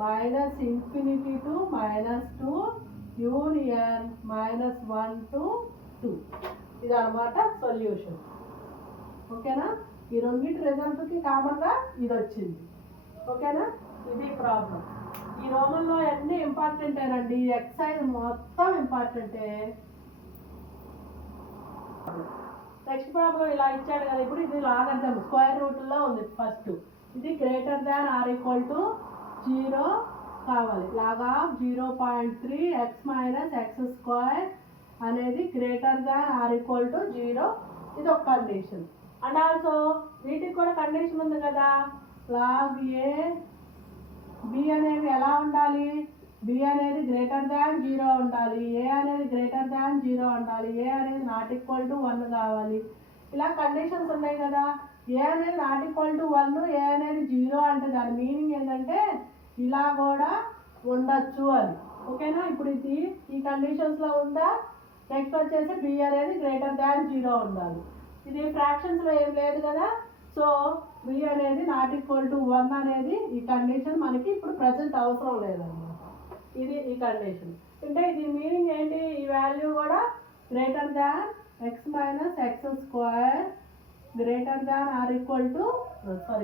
-∞ to -2 union -1 to 2. ఇది అన్నమాట సొల్యూషన్. ఓకేనా? ఈ రెండింటి రిజల్ట్కి కామన్గా ఇది వచ్చింది. ఓకేనా? ఇది ప్రాబ్లం. ఈ రోమన్లో అన్నీ ఇంపార్టెంటేనండి. ఎక్సైజ్ మొత్తం ఇంపార్టెంటే. నెక్స్ట్ ప్రాబ్లం ఇలా ఇచ్చాడు కదా. ఇప్పుడు ఇది లాగర్థం స్క్వేర్ రూట్లో ఉంది. ఫస్ట్ ఇది greater than or equal to 0 కావాలి. లాగా 0.3 x - x² అనేది greater than or equal to 0. ఇది ఒక కండిషన్. అండ్ ఆల్సో వీటికి కూడా కండిషన్ ఉంది కదా. లాగ్ ఏ b అనేది ఎలా ఉండాలి? b అనేది గ్రేటర్ దాన్ 0 ఉండాలి. a అనేది గ్రేటర్ దాన్ 0 ఉండాలి. a అనేది ≠ 1 కావాలి. ఇలా కండిషన్స్ ఉన్నాయి కదా. a అనేది ≠ 1, a అనేది 0 అంటే దాని మీనింగ్ ఏంటంటే ఇలా కూడా ఉండొచ్చు అని. ఓకేనా? ఇప్పుడు ఇది ఈ కండిషన్స్ లో ఉందా? నెక్స్ట్ వచ్చేసి b అనేది గ్రేటర్ దాన్ 0 ఉండాలి. ఇది ఫ్రాక్షన్స్ లో ఏం లేదు కదా. సో b అనేది ≠ 1 అనేది ఈ కండిషన్ మనకి ఇప్పుడు ప్రజెంట్ అవసరం లేదన్నమాట. ఇది ఈ కండిషన్. అంటే ఇది మీనింగ్ ఏంటి? ఈ వాల్యూ కూడా greater than x - x² greater than or equal to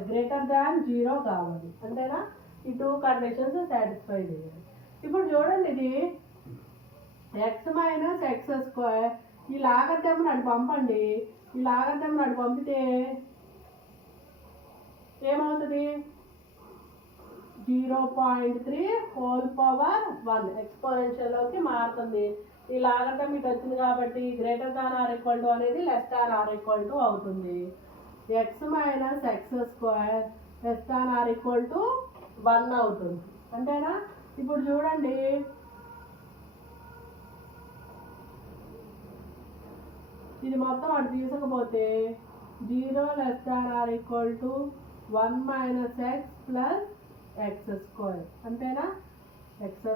greater than 0 కావాలి. అంతేనా? ఈ టూ కండిషన్స్ సాటిస్ఫై చేయాలి. ఇప్పుడు చూడండి, ఇది x - x². ఈ లాగర్థం అటు పంపండి. ఈ లాగర్థం అటు పంపితే ఏమవుతుంది? 0.3 హోల్ పవర్ 1 ఎక్స్పోనెన్షియల్లోకి మారుతుంది. ఈ లాగర్థం ఇటు వచ్చింది కాబట్టి greater than or equal to అనేది less than or equal to అవుతుంది. x - x² less than or equal to 1 అవుతుంది. అంతేనా? ఇప్పుడు చూడండి, ఇది మొత్తం అటు తీసుకపోతే 0 less than or equal to 1 - x plus x². అంతేనా? x² -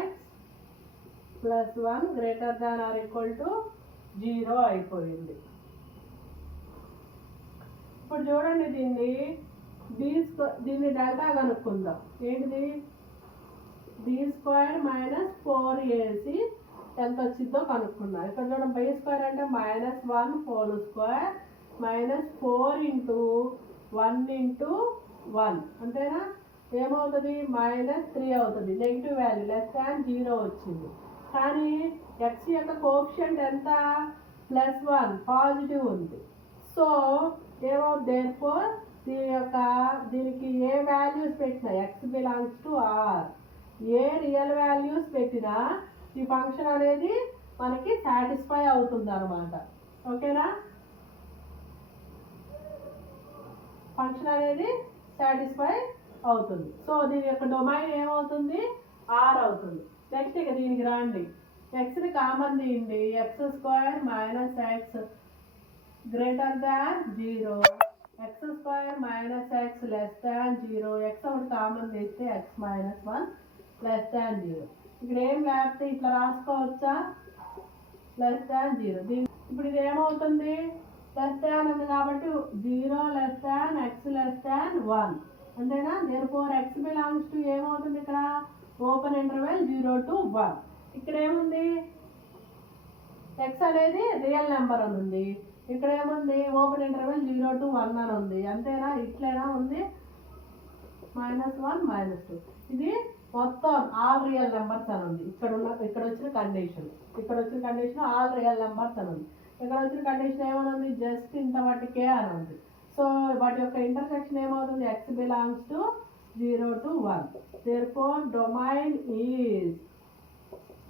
x plus 1 greater than or equal to 0 అయిపోయింది. ఇప్పుడు చూడండి, దీన్ని దీన్ని డెల్టా కనుక్కుందాం. ఏంటిది? బి స్క్వేర్ మైనస్ 4ac ఎంత వచ్చిందో కనుక్కుందాం. ఇక్కడ చూడండి, బై స్క్వేర్ అంటే -1 హోల్ స్క్వేర్ -4 ఇంటూ 1 ఇంటూ 1 అంతేనా? ఏమవుతుంది? -3 అవుతుంది. నెగిటివ్ వాల్యూ <0 వచ్చింది. కానీ ఎక్స్ యొక్క కోఎఫిషియంట్ ఎంత? +1 పాజిటివ్ ఉంది. సో ఏమవుతుంది? దేర్ఫోర్ దీనికి ఏ వాల్యూస్ పెట్టినా ఎక్స్ బిలాంగ్స్ టు ఆర్, ఏ రియల్ వాల్యూస్ పెట్టినా ఈ ఫంక్షన్ అనేది మనకి సాటిస్ఫై అవుతుంది అనమాట. ఓకేనా? ఫంక్షన్ అనేది సాటిస్ఫై అవుతుంది. సో దీని యొక్క డొమైన్ ఏమవుతుంది? ఆర్ అవుతుంది. నెక్స్ట్ ఇక దీనికి రండి. ఎక్స్ని కామన్ తీయండి. x² - x greater than 0, x² - x less than 0, x ఒకటి కామన్ తీస్తే x - 1 లెస్ దాన్ 0. ఇక్కడ ఏం లేకపోతే ఇట్లా రాసుకోవచ్చా? Less than 0. ఇప్పుడు ఇది ఏమవుతుంది? లెస్ దాన్ ఉంది కాబట్టి 0 less than x less than 1 అంతేనా? దేర్ఫోర్ x బిలాంగ్స్ టు ఏమవుతుంది? ఇక్కడ ఓపెన్ ఇంటర్వెల్ 0 to 1. ఇక్కడ ఏముంది? x అనేది రియల్ నెంబర్ అని ఉంది. ఇక్కడ ఏముంది? ఓపెన్ ఇంటర్వెల్ 0 to 1 అని ఉంది. అంతేనా? ఇట్లైనా ఉంది -1 -2. ఇది మొత్తం ఆల్ రియల్ నెంబర్స్ అని ఉంది. ఇక్కడ వచ్చిన కండిషన్ ఆల్ రియల్ నెంబర్స్ అని ఉంది. ఇక్కడ వచ్చిన కండిషన్ ఏమని ఉంది? జస్ట్ ఇంత మట్టుకే అని ఉంది. సో వాటి యొక్క ఇంటర్సెక్షన్ ఏమవుతుంది? x belongs to 0 to 1. Therefore domain is,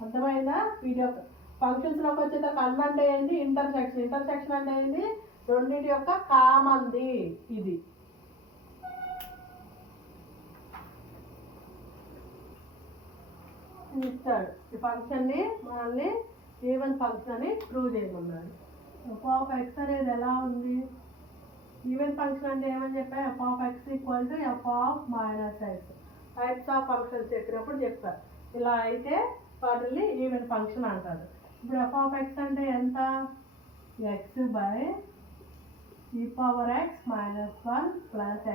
అర్థమైందా? వీటి యొక్క ఫంక్షన్స్లోకి వచ్చేటప్పుడు అన్ అంటే ఏంటి? ఇంటర్సెక్షన్ అంటే ఏంటి? రెండింటి యొక్క కామన్ది ఇది. ఇస్తాడు ఈ ఫంక్షన్ని మనల్ని ఈవెన్ ఫంక్షన్ అని ప్రూవ్ చేయమన్నాడు. f(x) అనేది ఎలా ఉంది? ఈవెన్ ఫంక్షన్ అంటే ఏమని చెప్పా? f(x) = f(-x). Types of functions చెప్పినప్పుడు చెప్పారు. ఇలా అయితే వాటిని ఈవెన్ ఫంక్షన్ అంటారు. ఇప్పుడు f(x) అంటే ఎంత? x/e⁻x - 1 +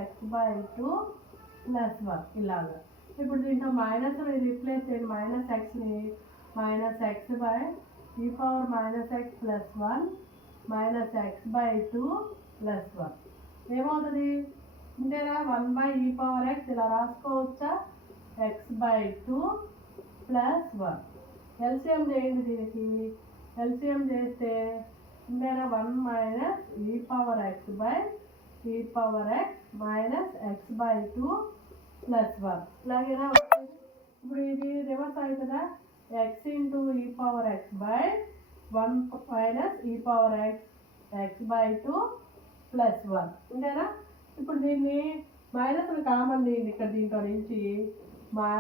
x/2 + 1 ఇలాగా. ఇప్పుడు దీంట్లో మైనస్ రీప్లేస్ చేయండి. -xని -x/e⁻x + 1 -x/2 + 1 ఏమవుతుంది? ఇంతేనా? 1/e⁻x ఇలా రాసుకోవచ్చా? x/2 + 1. ఎల్సిఎం చేయండి. దీనికి ఎల్సిఎం చేస్తే ఇంతేనా? 1 - e⁻x/e⁻x -x/2 + 1 ఇలాగేనా వస్తుంది. ఇప్పుడు ఇది రివర్స్ అవుతుందా? x × e⁻x/1 - e⁻x x/2 + 1 అంతేనా? ఇప్పుడు దీన్ని మైనస్ని కామన్ తీయండి. ఇక్కడ దీంట్లో నుంచి -x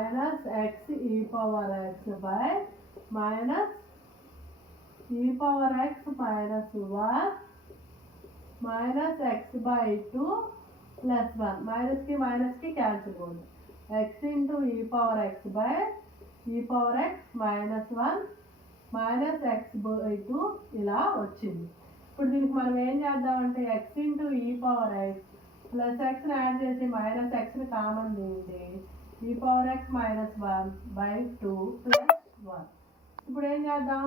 e⁻x e⁻x -1 -x/2 + 1 మైనస్కి cancel పోండి. x × e⁻x e⁻x -1 -x/2 ఇలా వచ్చింది. ఇప్పుడు దీనికి మనం ఏం చేద్దామంటే x × e⁻x + xని యాడ్ చేసి -xని కామన్ తీయండి. e⁻x -1/2 + 1. ఇప్పుడు ఏం చేద్దాం?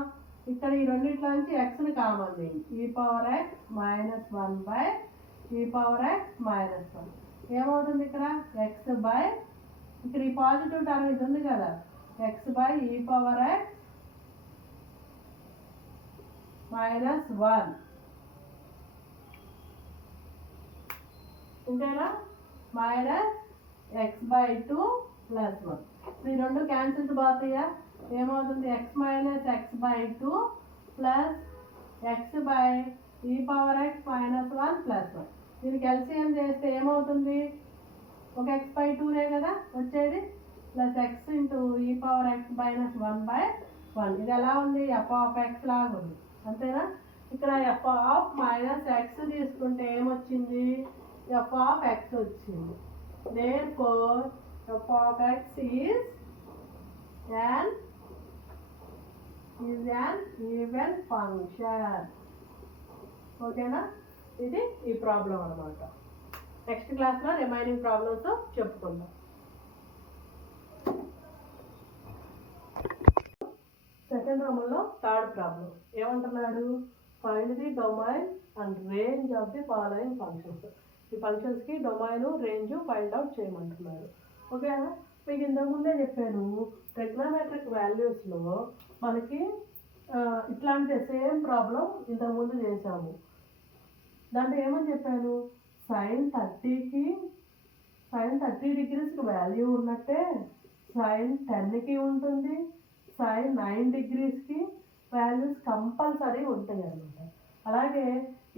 ఇక్కడ ఈ రెండింటిలో నుంచి xని కామన్ తీయండి. e⁻x -1/e⁻x -1 ఏమవుతుంది? ఇక్కడ ఇక్కడ ఈ పాజిటివ్ టర్మ్ ఇది ఉంది కదా, x/e⁻x -1 ఇంతేనా? -x/2 + 1. ఈ రెండు క్యాన్సిల్స్ పోతాయా? ఏమవుతుంది? x - x/2 + x/e⁻x -1 + 1. దీనికి ఎల్సిఎం చేస్తే ఏమవుతుంది? ఒక x/2 కదా వచ్చేది, ప్లస్ x × e⁻x -1/1. ఇది ఎలా ఉంది? f(x) లాగా ఉంది అంతేనా? ఇక్కడ f(-x) తీసుకుంటే ఏమొచ్చింది? f(x) వచ్చింది. Therefore f(x) is an even function. ఓకేనా? ఇది ఈ ప్రాబ్లం అన్నమాట. నెక్స్ట్ క్లాస్లో రిమైనింగ్ ప్రాబ్లమ్స్ చెప్పుకుందాం. సెకండ్ రోమంలో థర్డ్ ప్రాబ్లం ఏమంటున్నాడు? Find the domain and range of the following functions. ఈ ఫంక్షన్స్కి డొమైన్ రేంజ్ ఫైండ్ అవుట్ చేయమంటున్నారు. ఓకేనా? మీకు ఇంతకుముందే చెప్పాను, ట్రిగ్నోమెట్రిక్ వాల్యూస్లో మనకి ఇట్లాంటి సేమ్ ప్రాబ్లం ఇంతకుముందు చేసాము. దాంట్లో ఏమని చెప్పాను? సైన్ 30 డిగ్రీస్కి వాల్యూ ఉన్నట్టే సైన్ 10కి ఉంటుంది, సైన్ 9 డిగ్రీస్కి వాల్యూస్ కంపల్సరీ ఉంటాయి అన్నమాట. అలాగే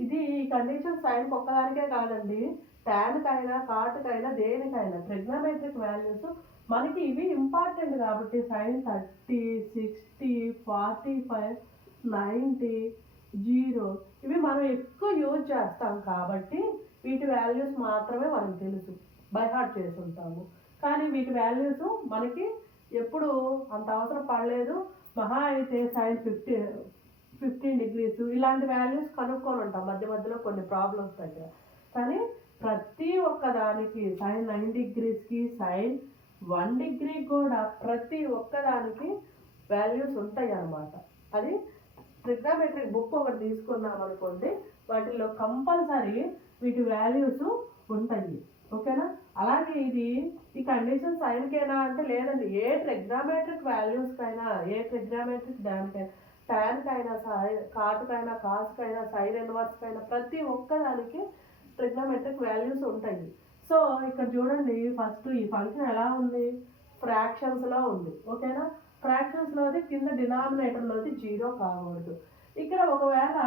ఇది ఈ కండిషన్ సైన్కి ఒక్కదానికే కాదండి, ట్యాన్కైనా కాటుకైనా దేనికైనా ట్రిగ్నోమెట్రిక్ వాల్యూస్ మనకి ఇవి ఇంపార్టెంట్ కాబట్టి సైన్ 30, 60, 45, 90, 0 ఇవి మనం ఎక్కువ యూజ్ చేస్తాం కాబట్టి వీటి వాల్యూస్ మాత్రమే మనకు తెలుసు, బై హార్ట్ చేసి ఉంటాము. కానీ వీటి వాల్యూస్ మనకి ఎప్పుడు అంత అవసరం పడలేదు. మహా అయితే సైన్ 15 డిగ్రీస్ ఇలాంటి వాల్యూస్ కనుక్కొని ఉంటాం మధ్య మధ్యలో కొన్ని ప్రాబ్లమ్స్ దగ్గర. కానీ ప్రతి ఒక్క దానికి సైన్ 9 డిగ్రీస్కి సైన్ 1 డిగ్రీ కూడా ప్రతి ఒక్కదానికి వాల్యూస్ ఉంటాయి అన్నమాట. అది ట్రిగ్నోమెట్రిక్ బుక్ ఒకటి తీసుకున్నాం అనుకోండి, వాటిల్లో కంపల్సరీ వీటి వాల్యూస్ ఉంటాయి. ఓకేనా? అలాగే ఇది ఈ కండిషన్ సైన్కేనా అంటే లేదండి, ఏ ట్రిగ్నోమెట్రిక్ వాల్యూస్కైనా, ఏ ట్రిగ్నోమెట్రిక్ దానికైనా, ట్యాన్కైనా, కాటుకైనా, కాస్కైనా, సైన్ ఇన్వర్స్కైనా ప్రతి ఒక్కదానికి ట్రిగ్నోమెట్రిక్ వాల్యూస్ ఉంటాయి. సో ఇక్కడ చూడండి, ఫస్ట్ ఈ ఫంక్షన్ ఎలా ఉంది? ఫ్రాక్షన్స్లో ఉంది. ఓకేనా? ఫ్రాక్షన్స్లోది కింద డినామినేటర్లోది 0 కాకూడదు. ఇక్కడ ఒకవేళ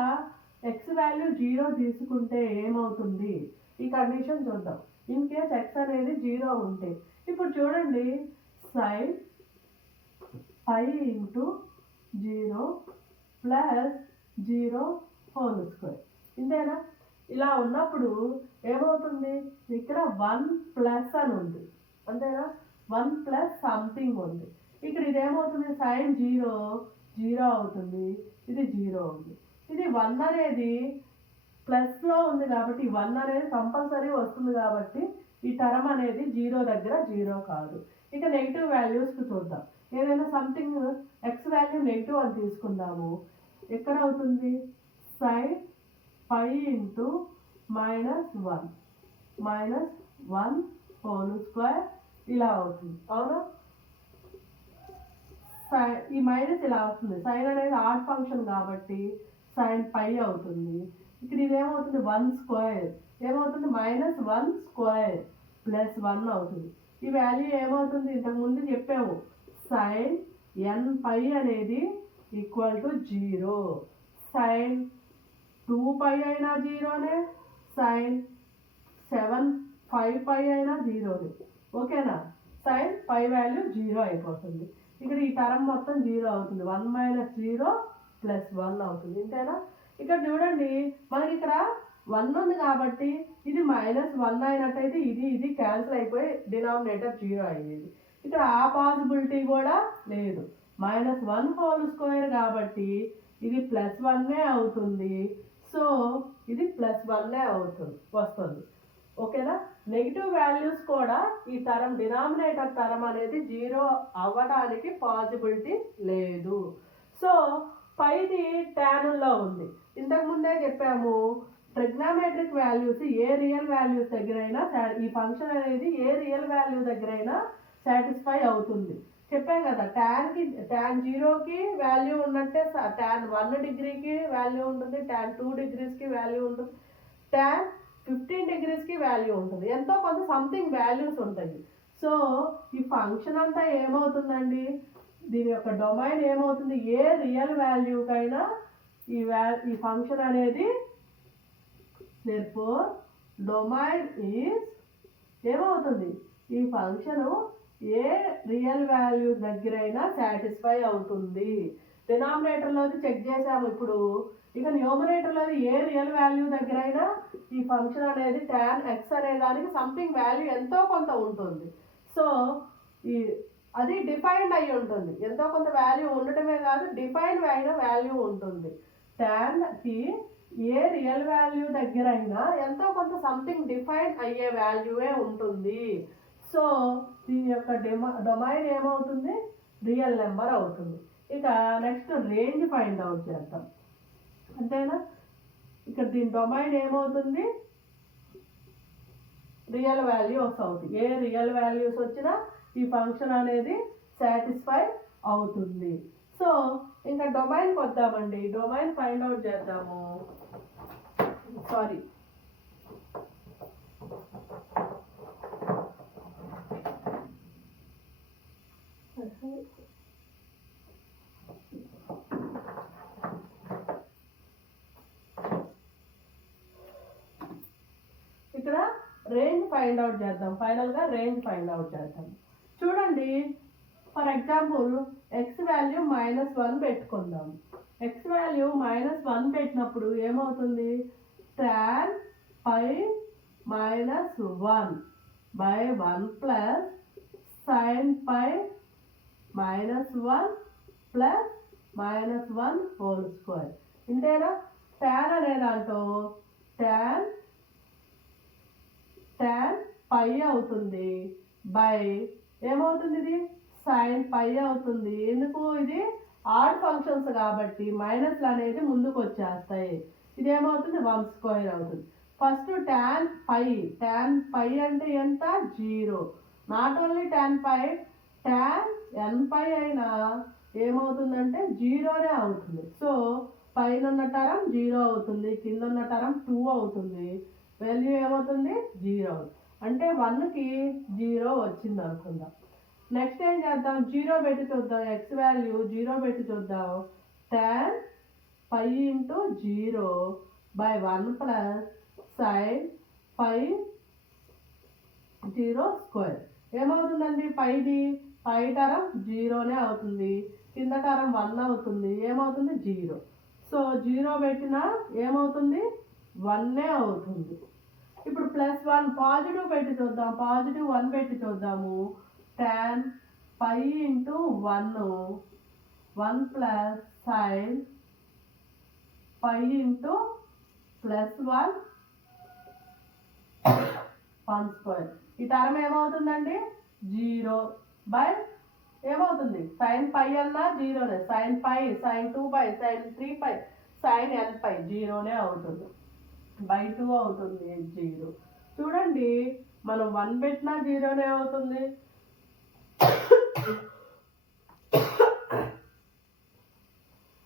ఎక్స్ వాల్యూ 0 తీసుకుంటే ఏమవుతుంది? ఈ కండిషన్ చూద్దాం. ఇన్ కేస్ ఎక్స్ అనేది 0 ఉంటే ఇప్పుడు చూడండి, sine pi into 0 plus 0 whole square. ఇంతేనా? ఇలా ఉన్నప్పుడు ఏమవుతుంది? ఇక్కడ 1 ప్లస్ అని ఉంది, అంతేనా? 1 ప్లస్ సంథింగ్ ఉంది. ఇక్కడ ఇదేమవుతుంది? సైన్ 0 అవుతుంది, ఇది 0 ఉంది. ఇది 1 అనేది ప్లస్లో ఉంది కాబట్టి 1 అనేది కంపల్సరీ వస్తుంది కాబట్టి ఈ టర్మ్ అనేది 0 దగ్గర 0 కాదు. ఇక నెగిటివ్ వాల్యూస్కి చూద్దాం. ఏదైనా సంథింగ్ ఎక్స్ వాల్యూ నెగిటివ్ అని తీసుకుందాము. ఎక్కడ అవుతుంది? Sine pi into -1 whole square ఇలా అవుతుంది. అవునా? ఈ మైనస్ ఇలా వస్తుంది. సైన్ అనేది ఆడ్ ఫంక్షన్ కాబట్టి సైన్ పై అవుతుంది. ఇక్కడ ఇదేమవుతుంది? 1 స్క్వేర్ ఏమవుతుంది? -1 స్క్వేర్ ప్లస్ 1 అవుతుంది. ఈ వాల్యూ ఏమవుతుంది? ఇంతకుముందు చెప్పాము, సైన్ ఎన్ పై అనేది ఈక్వల్ టు 0. సైన్ 2π అయినా 0నే, సైన్ 5π అయినా 0నే. ఓకేనా? సైన్ పై వాల్యూ 0 అయిపోతుంది. ఇక్కడ ఈ టర్మ్ మొత్తం 0 అవుతుంది. 1 - 0 ప్లస్ 1 అవుతుంది. ఇంతేనా? ఇక్కడ చూడండి, మనకి ఇక్కడ 1 ఉంది కాబట్టి ఇది -1 అయినట్టయితే ఇది క్యాన్సిల్ అయిపోయి డినామినేటర్ 0 అయ్యేది. ఇక్కడ ఆ పాసిబిలిటీ కూడా లేదు. -1 హోల్ స్క్వేర్ కాబట్టి ఇది +1 అవుతుంది. సో ఇది +1 వస్తుంది. ఓకేనా? నెగిటివ్ వాల్యూస్ కూడా ఈ టర్మ్ డినామినేటర్ టర్మ్ అనేది 0 అవ్వడానికి పాసిబిలిటీ లేదు. సో పైది ట్యానుల్లో ఉంది. ఇంతకుముందే చెప్పాము, ట్రిగ్నోమెట్రిక్ వాల్యూస్ ఏ రియల్ వాల్యూస్ దగ్గరైనా ఈ ఫంక్షన్ అనేది ఏ రియల్ వాల్యూ దగ్గరైనా సాటిస్ఫై అవుతుంది. చెప్పాం కదా, ట్యాన్ 0కి వాల్యూ ఉన్నట్టే ట్యాన్ 1 డిగ్రీకి వాల్యూ ఉంటుంది, ట్యాన్ 2 డిగ్రీస్కి వాల్యూ ఉంటుంది, ట్యాన్ 15 డిగ్రీస్కి వాల్యూ ఉంటుంది. ఎంతో కొంత సంథింగ్ వాల్యూస్ ఉంటాయి. సో ఈ ఫంక్షన్ అంతా ఏమవుతుందండి? దీని యొక్క డొమైన్ ఏమవుతుంది? ఏ రియల్ వాల్యూకైనా ఈ ఫంక్షన్ అనేది, therefore డొమైన్ ఈజ్ ఏమవుతుంది? ఈ ఫంక్షను ఏ రియల్ వాల్యూ దగ్గరైనా సాటిస్ఫై అవుతుంది. డినామినేటర్లోది చెక్ చేసాము ఇప్పుడు. ఇక న్యూమరేటర్లోది ఏ రియల్ వాల్యూ దగ్గరైనా ఈ ఫంక్షన్ అనేది tan x అనే దానికి సంథింగ్ వాల్యూ ఎంతో కొంత ఉంటుంది. సో అది డిఫైన్డ్ అయి ఉంటుంది. ఎంతో కొంత వాల్యూ ఉండటమే కాదు, డిఫైన్డ్ అయిన వాల్యూ ఉంటుంది. ట్యాన్కి ఏ రియల్ వాల్యూ దగ్గర అయినా ఎంతో కొంత సంథింగ్ డిఫైన్ అయ్యే వాల్యూవే ఉంటుంది. సో దీని యొక్క డొమైన్ ఏమవుతుంది, రియల్ నెంబర్ అవుతుంది. ఇక నెక్స్ట్ రేంజ్ ఫైండ్ అవుట్ చేద్దాం. అంతేనా, ఇక్కడ దీని డొమైన్ ఏమవుతుంది, రియల్ వాల్యూస్ అవుతుంది. ఏ రియల్ వాల్యూస్ వచ్చినా ఈ ఫంక్షన్ అనేది సాటిస్ఫై అవుతుంది. సో ఇంకా డొమైన్కి వద్దామండి, డొమైన్ ఫైండ్ అవుట్ చేద్దాము. సారీ, ఇక్కడ రేంజ్ ఫైండ్ అవుట్ చేద్దాం. ఫైనల్గా రేంజ్ ఫైండ్ అవుట్ చేద్దాం. చూడండి, ఫర్ ఎగ్జాంపుల్ ఎక్స్ వాల్యూ -1 పెట్టుకుందాం. ఎక్స్ వాల్యూ -1 పెట్టినప్పుడు ఏమవుతుంది, tan pi -1 by 1 plus sin pi -1 plus -1 whole square. ఇంతేనా, tan అనే దాంట్లో tan పై అవుతుంది బై ఏమవుతుంది, ఇది sin పై అవుతుంది. ఎందుకు, ఇది ఆడ్ ఫంక్షన్స్ కాబట్టి మైనస్లు అనేది ముందుకు వచ్చేస్తాయి. ఇది ఏమవుతుంది, 1 స్క్వేర్ అవుతుంది. ఫస్ట్ tan పై అంటే ఎంత, 0. Not only tan pi, tan n pi అయినా ఏమవుతుందంటే 0నే అవుతుంది. సో పైన ఉన్న టర్మ్ 0 అవుతుంది, కింద ఉన్న టర్మ్ 2 అవుతుంది. వాల్యూ ఏమవుతుంది, 0 అవుతుంది. అంటే 1కి 0 వచ్చింది అనుకుందాం. నెక్స్ట్ ఏం చేద్దాం, 0 పెట్టి చూద్దాం. ఎక్స్ వాల్యూ 0 పెట్టి చూద్దాం. tan pi into 0 by 1 plus sin pi 0 square. ఏమవుతుందండి, పై టర్మ్ 0నే అవుతుంది, కింద టర్మ్ 1 అవుతుంది. ఏమవుతుంది, 0. సో 0 పెట్టినా ఏమవుతుంది, 1నే అవుతుంది. ఇప్పుడు +1 పాజిటివ్ పెట్టి చూద్దాం. పాజిటివ్ 1 పెట్టి చూద్దాము. tan pi into 1 plus sin pi into +1 1 square. ఈ టర్మ్ ఏమవుతుందండి, 0 బై ఏమవుతుంది, sin పై అన్నా 0నే, sin పై, sin 2 పై, sin 3 పై, sin n పై 0నే అవుతుంది. బై 2 అవుతుంది, 0. చూడండి, మనం 1 పెట్టినా 0నే అవుతుంది.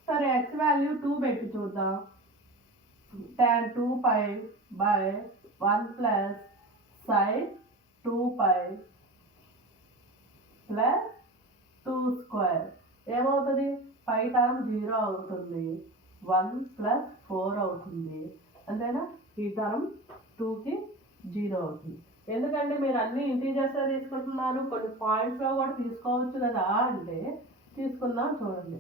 సరే, ఎక్స్ వాల్యూ 2 పెట్టి చూద్దాం. tan 2 pi by 1 plus sin 2 pi plus 2 square. ఏమవుతుంది, పై టర్మ్ 0 అవుతుంది, 1 ప్లస్ 4 అవుతుంది. అంతేనా, ఈ టర్మ్ 2కి 0 అవుతుంది. ఎందుకంటే మీరు అన్ని ఇంటీజర్స్ తీసుకుంటున్నారు, కొన్ని పాయింట్స్లో కూడా తీసుకోవచ్చు కదా అంటే తీసుకుందాం. చూడండి,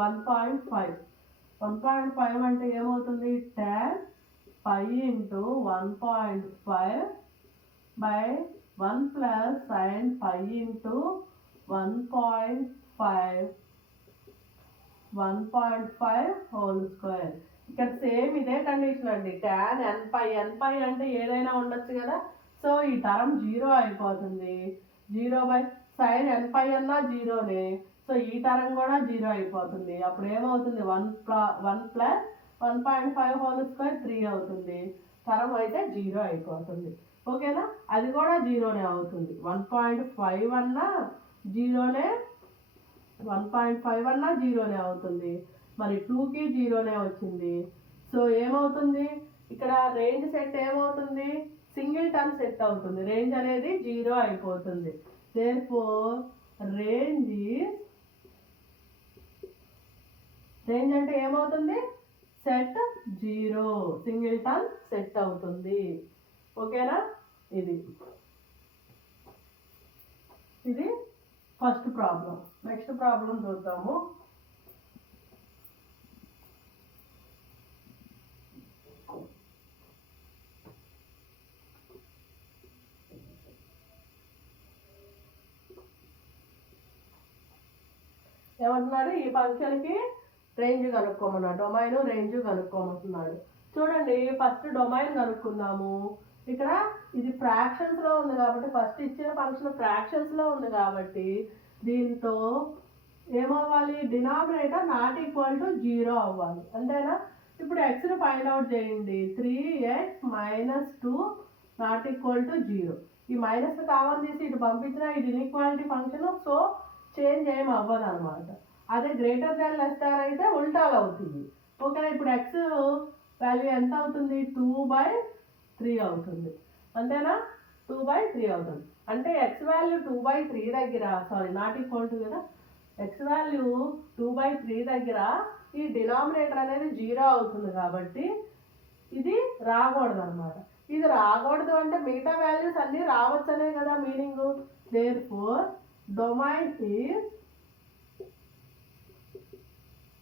1.5 అంటే ఏమవుతుంది, tan pi into 1.5 by 1 plus sin pi into 1.5 whole square. ఇక్కడ సేమ్ ఇదే కండిషన్ అండి. tan n పై అంటే ఏదైనా ఉండొచ్చు కదా. సో ఈ టర్మ్ 0 అయిపోతుంది. 0 బై sin n పై అన్నా 0నే. సో ఈ టర్మ్ కూడా 0 అయిపోతుంది. అప్పుడు ఏమవుతుంది, 1 ప్లస్ 1.5 హోల్ స్క్వేర్ 3 అవుతుంది. టర్మ్ అయితే 0 అయిపోతుంది. ఓకేనా, అది కూడా 0నే అవుతుంది. 1.5 అన్నా 0నే, 1.5 అన్నా 0నే అవుతుంది. మరి 2కి 0నే వచ్చింది. సో ఏమవుతుంది, ఇక్కడ రేంజ్ సెట్ ఏమవుతుంది, సింగిల్ టర్మ్ సెట్ అవుతుంది. రేంజ్ అనేది 0 అయిపోతుంది. దేర్ఫోర్ రేంజ్ అంటే ఏమవుతుంది, సెట్ 0, సింగిల్ టర్మ్ సెట్ అవుతుంది. ఓకేనా, ఇది ఫస్ట్ ప్రాబ్లం. నెక్స్ట్ ప్రాబ్లం చూద్దాము. ఏమంటున్నాడు, ఈ ఫంక్షన్కి రేంజ్ కనుక్కోమన్నాడు, డొమైన్ రేంజ్ కనుక్కోమంటున్నాడు. చూడండి ఫస్ట్ డొమైన్ కనుక్కుందాము. ఇక్కడ ఇది ఫ్రాక్షన్స్లో ఉంది కాబట్టి, ఫస్ట్ ఇచ్చిన ఫంక్షన్ ఫ్రాక్షన్స్లో ఉంది కాబట్టి దీంతో ఏమవ్వాలి, డినామినేటర్ నాట్ ఈక్వల్ టు 0 అవ్వాలి, అంతేనా. ఇప్పుడు ఎక్స్ని ఫైండ్ అవుట్ చేయండి. 3x - 2 not equal to 0. ఈ మైనస్ కామన్ తీసి ఇటు పంపించిన ఇది ఇన్ఈక్వాలిటీ ఫంక్షన్, సో చేంజ్ ఏం అవ్వదు అనమాట. అదే గ్రేటర్ దాన్ లెస్ దాన్ అయితే ఉల్టాలు అవుతుంది. ఓకేనా. ఇప్పుడు ఎక్స్ వాల్యూ ఎంత అవుతుంది, 2/3 అవుతుంది, అంతేనా. 2/3 అవుతుంది. అంటే ఎక్స్ వాల్యూ 2/3 దగ్గర, సారీ నాట్ ఈక్వల్ టు కదా, ఎక్స్ వాల్యూ 2/3 దగ్గర ఈ డినామినేటర్ అనేది 0 అవుతుంది కాబట్టి ఇది రాకూడదు అనమాట. ఇది రాకూడదు అంటే మిగతా వాల్యూస్ అన్నీ రావచ్చనే కదా meaning. Therefore domain is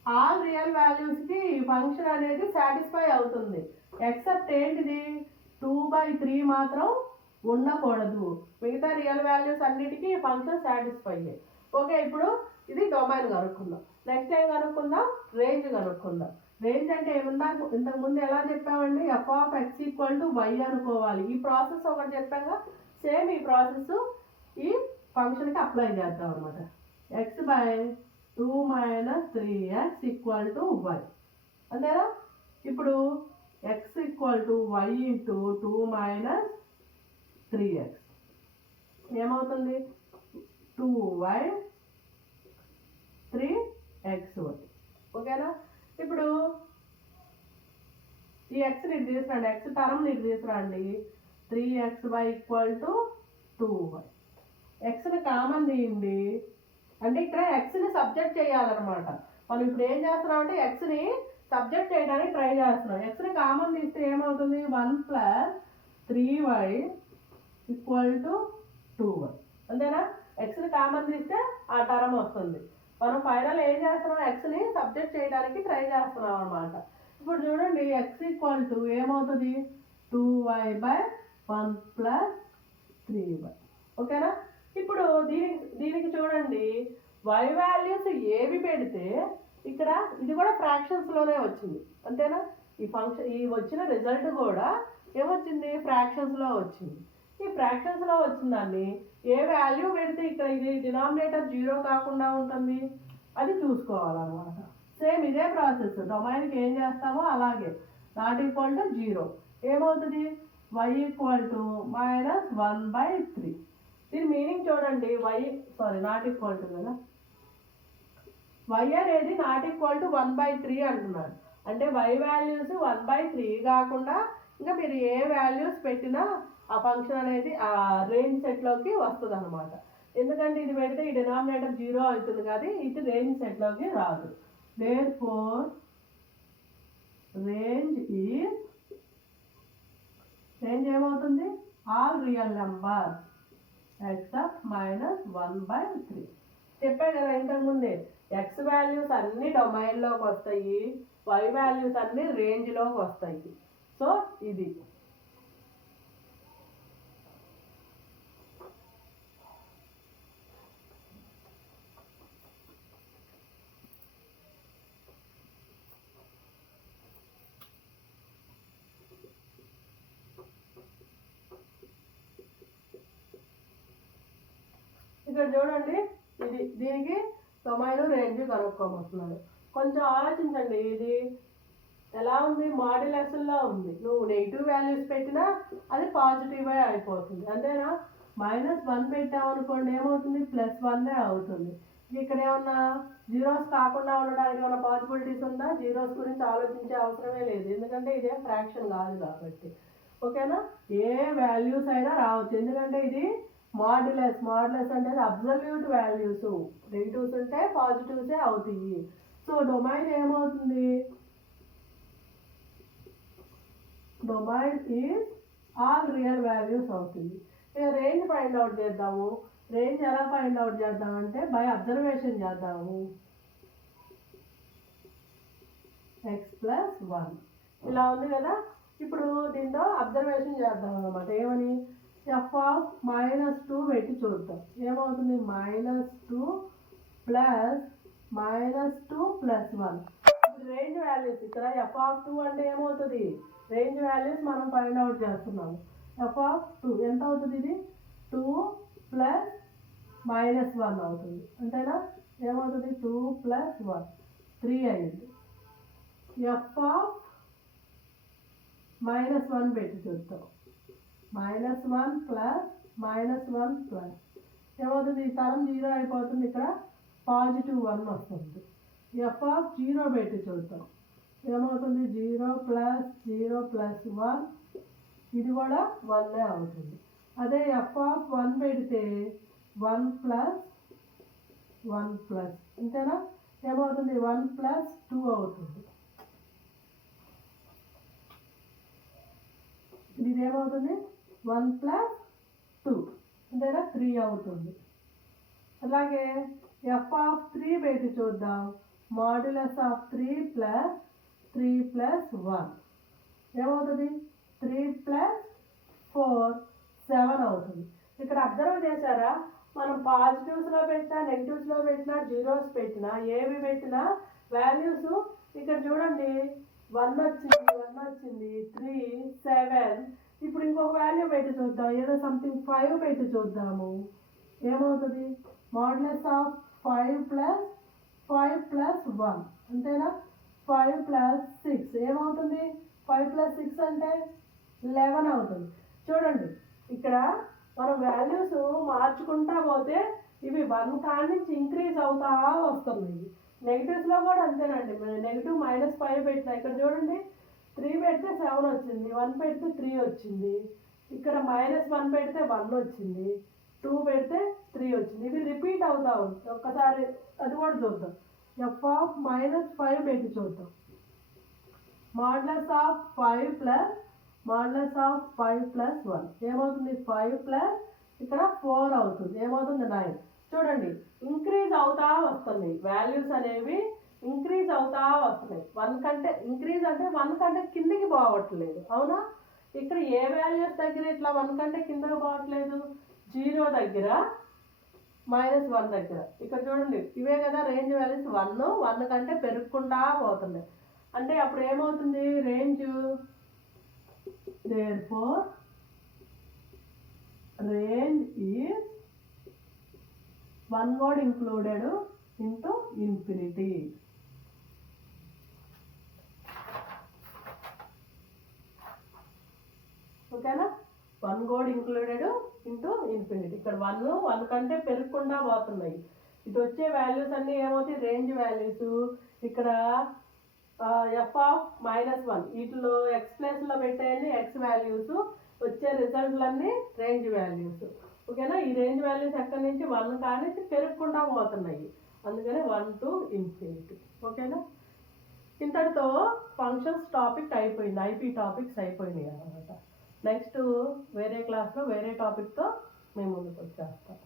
all real వాల్యూస్కి ఈ ఫంక్షన్ అనేది సాటిస్ఫై అవుతుంది, ఎక్సెప్ట్ ఏంటిది 2/3 మాత్రం ఉండకూడదు. మిగతా రియల్ వాల్యూస్ అన్నిటికీ ఈ ఫంక్షన్ సాటిస్ఫై. ఓకే, ఇప్పుడు ఇది డొమైన్ కనుక్కుందాం. నెక్స్ట్ ఏం కనుక్కుందాం, రేంజ్ కనుక్కుందాం. రేంజ్ అంటే ఏముందా, ఇంతకుముందు ఎలా చెప్పామండి, f(x = y) అనుకోవాలి. ఈ ప్రాసెస్ ఒకటి చెప్పాక సేమ్ ఈ ప్రాసెస్ ఈ ఫంక్షన్కి అప్లై చేద్దాం అనమాట. x/2 - 3x = y, అంతేనా. ఇప్పుడు x = y × 2 - 3x ఏమవుతుంది, 2y 3xy. ఓకేనా. ఇప్పుడు ఈ ఎక్స్ని ఇటు తీసుకురండి, ఎక్స్ టర్మ్ని ఇటు తీసుకురండి. 3xy = 2y. ఎక్స్ని కామన్ తీయండి, అంటే ఇక్కడ ఎక్స్ని సబ్జెక్ట్ చేయాలన్నమాట. మనం ఇప్పుడు ఏం చేస్తున్నాం అంటే ఎక్స్ని సబ్జెక్ట్ చేయడానికి ట్రై చేస్తున్నాం. ఎక్స్ని కామన్ తీస్తే ఏమవుతుంది, 1 + 3y = 2y, అంతేనా. ఎక్స్ని కామన్ తీస్తే ఆ టర్మ్ వస్తుంది. మనం ఫైనల్ ఏం చేస్తున్నాం, ఎక్స్ని సబ్జెక్ట్ చేయడానికి ట్రై చేస్తున్నాం అనమాట. ఇప్పుడు చూడండి x = ఏమవుతుంది, 2y/1 + 3y. ఓకేనా. ఇప్పుడు దీనికి చూడండి y వాల్యూస్ ఏవి పెడితే ఇక్కడ ఇది కూడా ఫ్రాక్షన్స్లోనే వచ్చింది, అంతేనా. ఈ ఫంక్షన్ ఈ వచ్చిన రిజల్ట్ కూడా ఏమొచ్చింది, ఫ్రాక్షన్స్లో వచ్చింది. ఈ ఫ్రాక్షన్స్లో వచ్చిన దాన్ని ఏ వాల్యూ పెడితే ఇక్కడ ఇది డినామినేటర్ 0 కాకుండా ఉంటుంది అది చూసుకోవాలన్నమాట. సేమ్ ఇదే ప్రాసెస్ డొమైన్కి ఏం చేస్తామో అలాగే నాట్ ఈక్వల్ టు 0 ఏమవుతుంది, y = -1/3. దీని మీనింగ్ చూడండి, నాట్ ఈక్వల్ టు కదా, y అనేది నాట్ ఈక్వల్ టు 1/3 అంటున్నాడు. అంటే y వాల్యూస్ 1/3 కాకుండా ఇంకా మీరు ఏ వాల్యూస్ పెట్టినా ఆ ఫంక్షన్ అనేది ఆ రేంజ్ సెట్లోకి వస్తుంది అనమాట. ఎందుకంటే ఇది పెడితే ఈ డినామినేటర్ 0 అవుతుంది కానీ ఇది రేంజ్ సెట్లోకి రాదు. దేర్ఫోర్ రేంజ్ ఏమవుతుంది, ఆల్ రియల్ నెంబర్స్ ఎక్సెప్ట్ -1/3. చెప్పే కదా ఇంతకుముందే, ఎక్స్ వాల్యూస్ అన్ని డొమైన్లోకి వస్తాయి, వై వాల్యూస్ అన్ని రేంజ్లోకి వస్తాయి. సో ఇది ఇక్కడ చూడండి, దీనికి డొమైన్ రేంజ్ కనుక్కోమంటున్నాడు. కొంచెం ఆలోచించండి, ఇది ఎలా ఉంది, మాడ్యులస్లో ఉంది. నువ్వు నెగిటివ్ వాల్యూస్ పెట్టినా అది పాజిటివే అయిపోతుంది, అంతేనా. -1 పెట్టావు అనుకోండి ఏమవుతుంది, +1 అవుతుంది. ఇక్కడ ఏమన్నా జీరోస్ కాకుండా ఉండడానికి ఏమైనా పాసిబిలిటీస్ ఉందా, జీరోస్ గురించి ఆలోచించే అవసరమే లేదు, ఎందుకంటే ఇదే ఫ్రాక్షన్ కాదు కాబట్టి. ఓకేనా. ఏ వాల్యూస్ అయినా రావచ్చు, ఎందుకంటే ఇది మాడ్యులస్ అంటే అబ్సల్యూట్ వాల్యూస్, నెగిటివ్స్ ఉంటే పాజిటివ్సే అవుతాయి. సో డొమైన్ ఏమవుతుంది, domain is all real values అవుతుంది. ఇక రేంజ్ ఫైండ్ అవుట్ చేద్దాము. రేంజ్ ఎలా ఫైండ్ అవుట్ చేద్దామంటే బై అబ్జర్వేషన్ చేద్దాము. x+1 ఇలా ఉంది కదా. ఇప్పుడు దీంతో అబ్జర్వేషన్ చేద్దాం అనమాట. ఏమని, f(-2) పెట్టి చూద్దాం ఏమవుతుంది, -2 + -2 + 1 వాల్యూస్ ఇక్కడ f(2) అంటే ఏమవుతుంది, రేంజ్ వాల్యూస్ మనం ఫైండ్ అవుట్ చేస్తున్నాము. f(2) ఎంత అవుతుంది, ఇది 2 + -1 అవుతుంది. అంతేనా, ఏమవుతుంది 2 + 1 3 అయింది. f(-1) పెట్టి చూద్దాం. -1 + -1 ఏమవుతుంది, ఈ తరం 0 అయిపోతుంది, ఇక్కడ +1 వస్తుంది. f(0) పెట్టి చూద్దాం. ఏమవుతుంది 0 + 0 + 1 ఇది కూడా 1 అవుతుంది. అదే f(1) పెడితే 1 + 1 అంతేనా, ఏమవుతుంది 1 + 2 అవుతుంది. ఇది ఏమవుతుంది 1 + 2 అంతేనా 3 అవుతుంది. అలాగే f(3) పెట్టి చూద్దాం. (3 + 3 + 1 ఏమవుతుంది 3 + 4 7 అవుతుంది. ఇక్కడ అబ్జర్వ్ చేశారా, మనం పాజిటివ్స్లో పెట్టినా నెగిటివ్స్లో పెట్టినా జీరోస్ పెట్టినా ఏవి పెట్టినా వాల్యూస్ ఇక్కడ చూడండి 1 వచ్చింది 3 7. ఇప్పుడు ఇంకొక వాల్యూ పెట్టి చూద్దాం, ఏదో సంథింగ్ 5 పెట్టి చూద్దాము. ఏమవుతుంది (5 + 5 + 1 అంతేనా 5 + 6 ఏమవుతుంది 5 + 6 అంటే 11 అవుతుంది. చూడండి ఇక్కడ మనం వాల్యూస్ మార్చుకుంటా పోతే ఇవి 1 కాడి నుంచి ఇంక్రీజ్ అవుతా వస్తున్నాయి. నెగిటివ్స్లో కూడా అంతేనండి, నెగిటివ్ -5 పెట్టినా ఇక్కడ చూడండి 3 పెడితే 7 వచ్చింది, 1 పెడితే 3 వచ్చింది, ఇక్కడ -1 పెడితే 1 వచ్చింది, 2 పెడితే 3 వచ్చింది. ఇది రిపీట్ అవుతా ఉంది. ఒక్కసారి అది కూడా చూద్దాం. f(-5) పెట్టి చూద్దాం. (5 + (5 + 1 ఏమవుతుంది 5 ఇక్కడ 4 అవుతుంది, ఏమవుతుంది 9. చూడండి ఇంక్రీజ్ అవుతా వస్తున్నాయి వాల్యూస్ అనేవి, ఇంక్రీజ్ అవుతా వస్తున్నాయి. 1 కంటే ఇంక్రీజ్ అంటే 1 కంటే కిందికి పోవట్లేదు, అవునా. ఇక్కడ ఏ వాల్యూస్ దగ్గర ఇట్లా 1 కంటే కిందకి పోవట్లేదు, 0 దగ్గర -1 దగ్గర. ఇక్కడ చూడండి ఇవే కదా రేంజ్ వాల్యూస్, 1 కంటే పెరుగుకుంటా పోతున్నాయి. అంటే అప్పుడు ఏమవుతుంది range, therefore range is one word included into infinity. ఓకేనా, 1 word included into infinity. ఇక్కడ 1 కంటే పెరుగుకుండా పోతున్నాయి. ఇటు వచ్చే వాల్యూస్ అన్నీ ఏమవుతాయి రేంజ్ వాల్యూస్. ఇక్కడ f(-1) వీటిలో x ప్లేస్లో పెట్టేయండి x వాల్యూస్, వచ్చే రిజల్ట్లన్నీ రేంజ్ వాల్యూస్. ఓకేనా, ఈ రేంజ్ వాల్యూస్ ఎక్కడి నుంచి 1 కానీ పెరుగుకుంటా పోతున్నాయి, అందుకని 1 to infinity. ఓకేనా, ఇంతటితో ఫంక్షన్స్ టాపిక్ అయిపోయింది, ఐపీ టాపిక్స్ అయిపోయినాయి అన్నమాట. నెక్స్ట్ వేరే క్లాస్లో వేరే టాపిక్తో మేము ముందుకు వచ్చేస్తాం.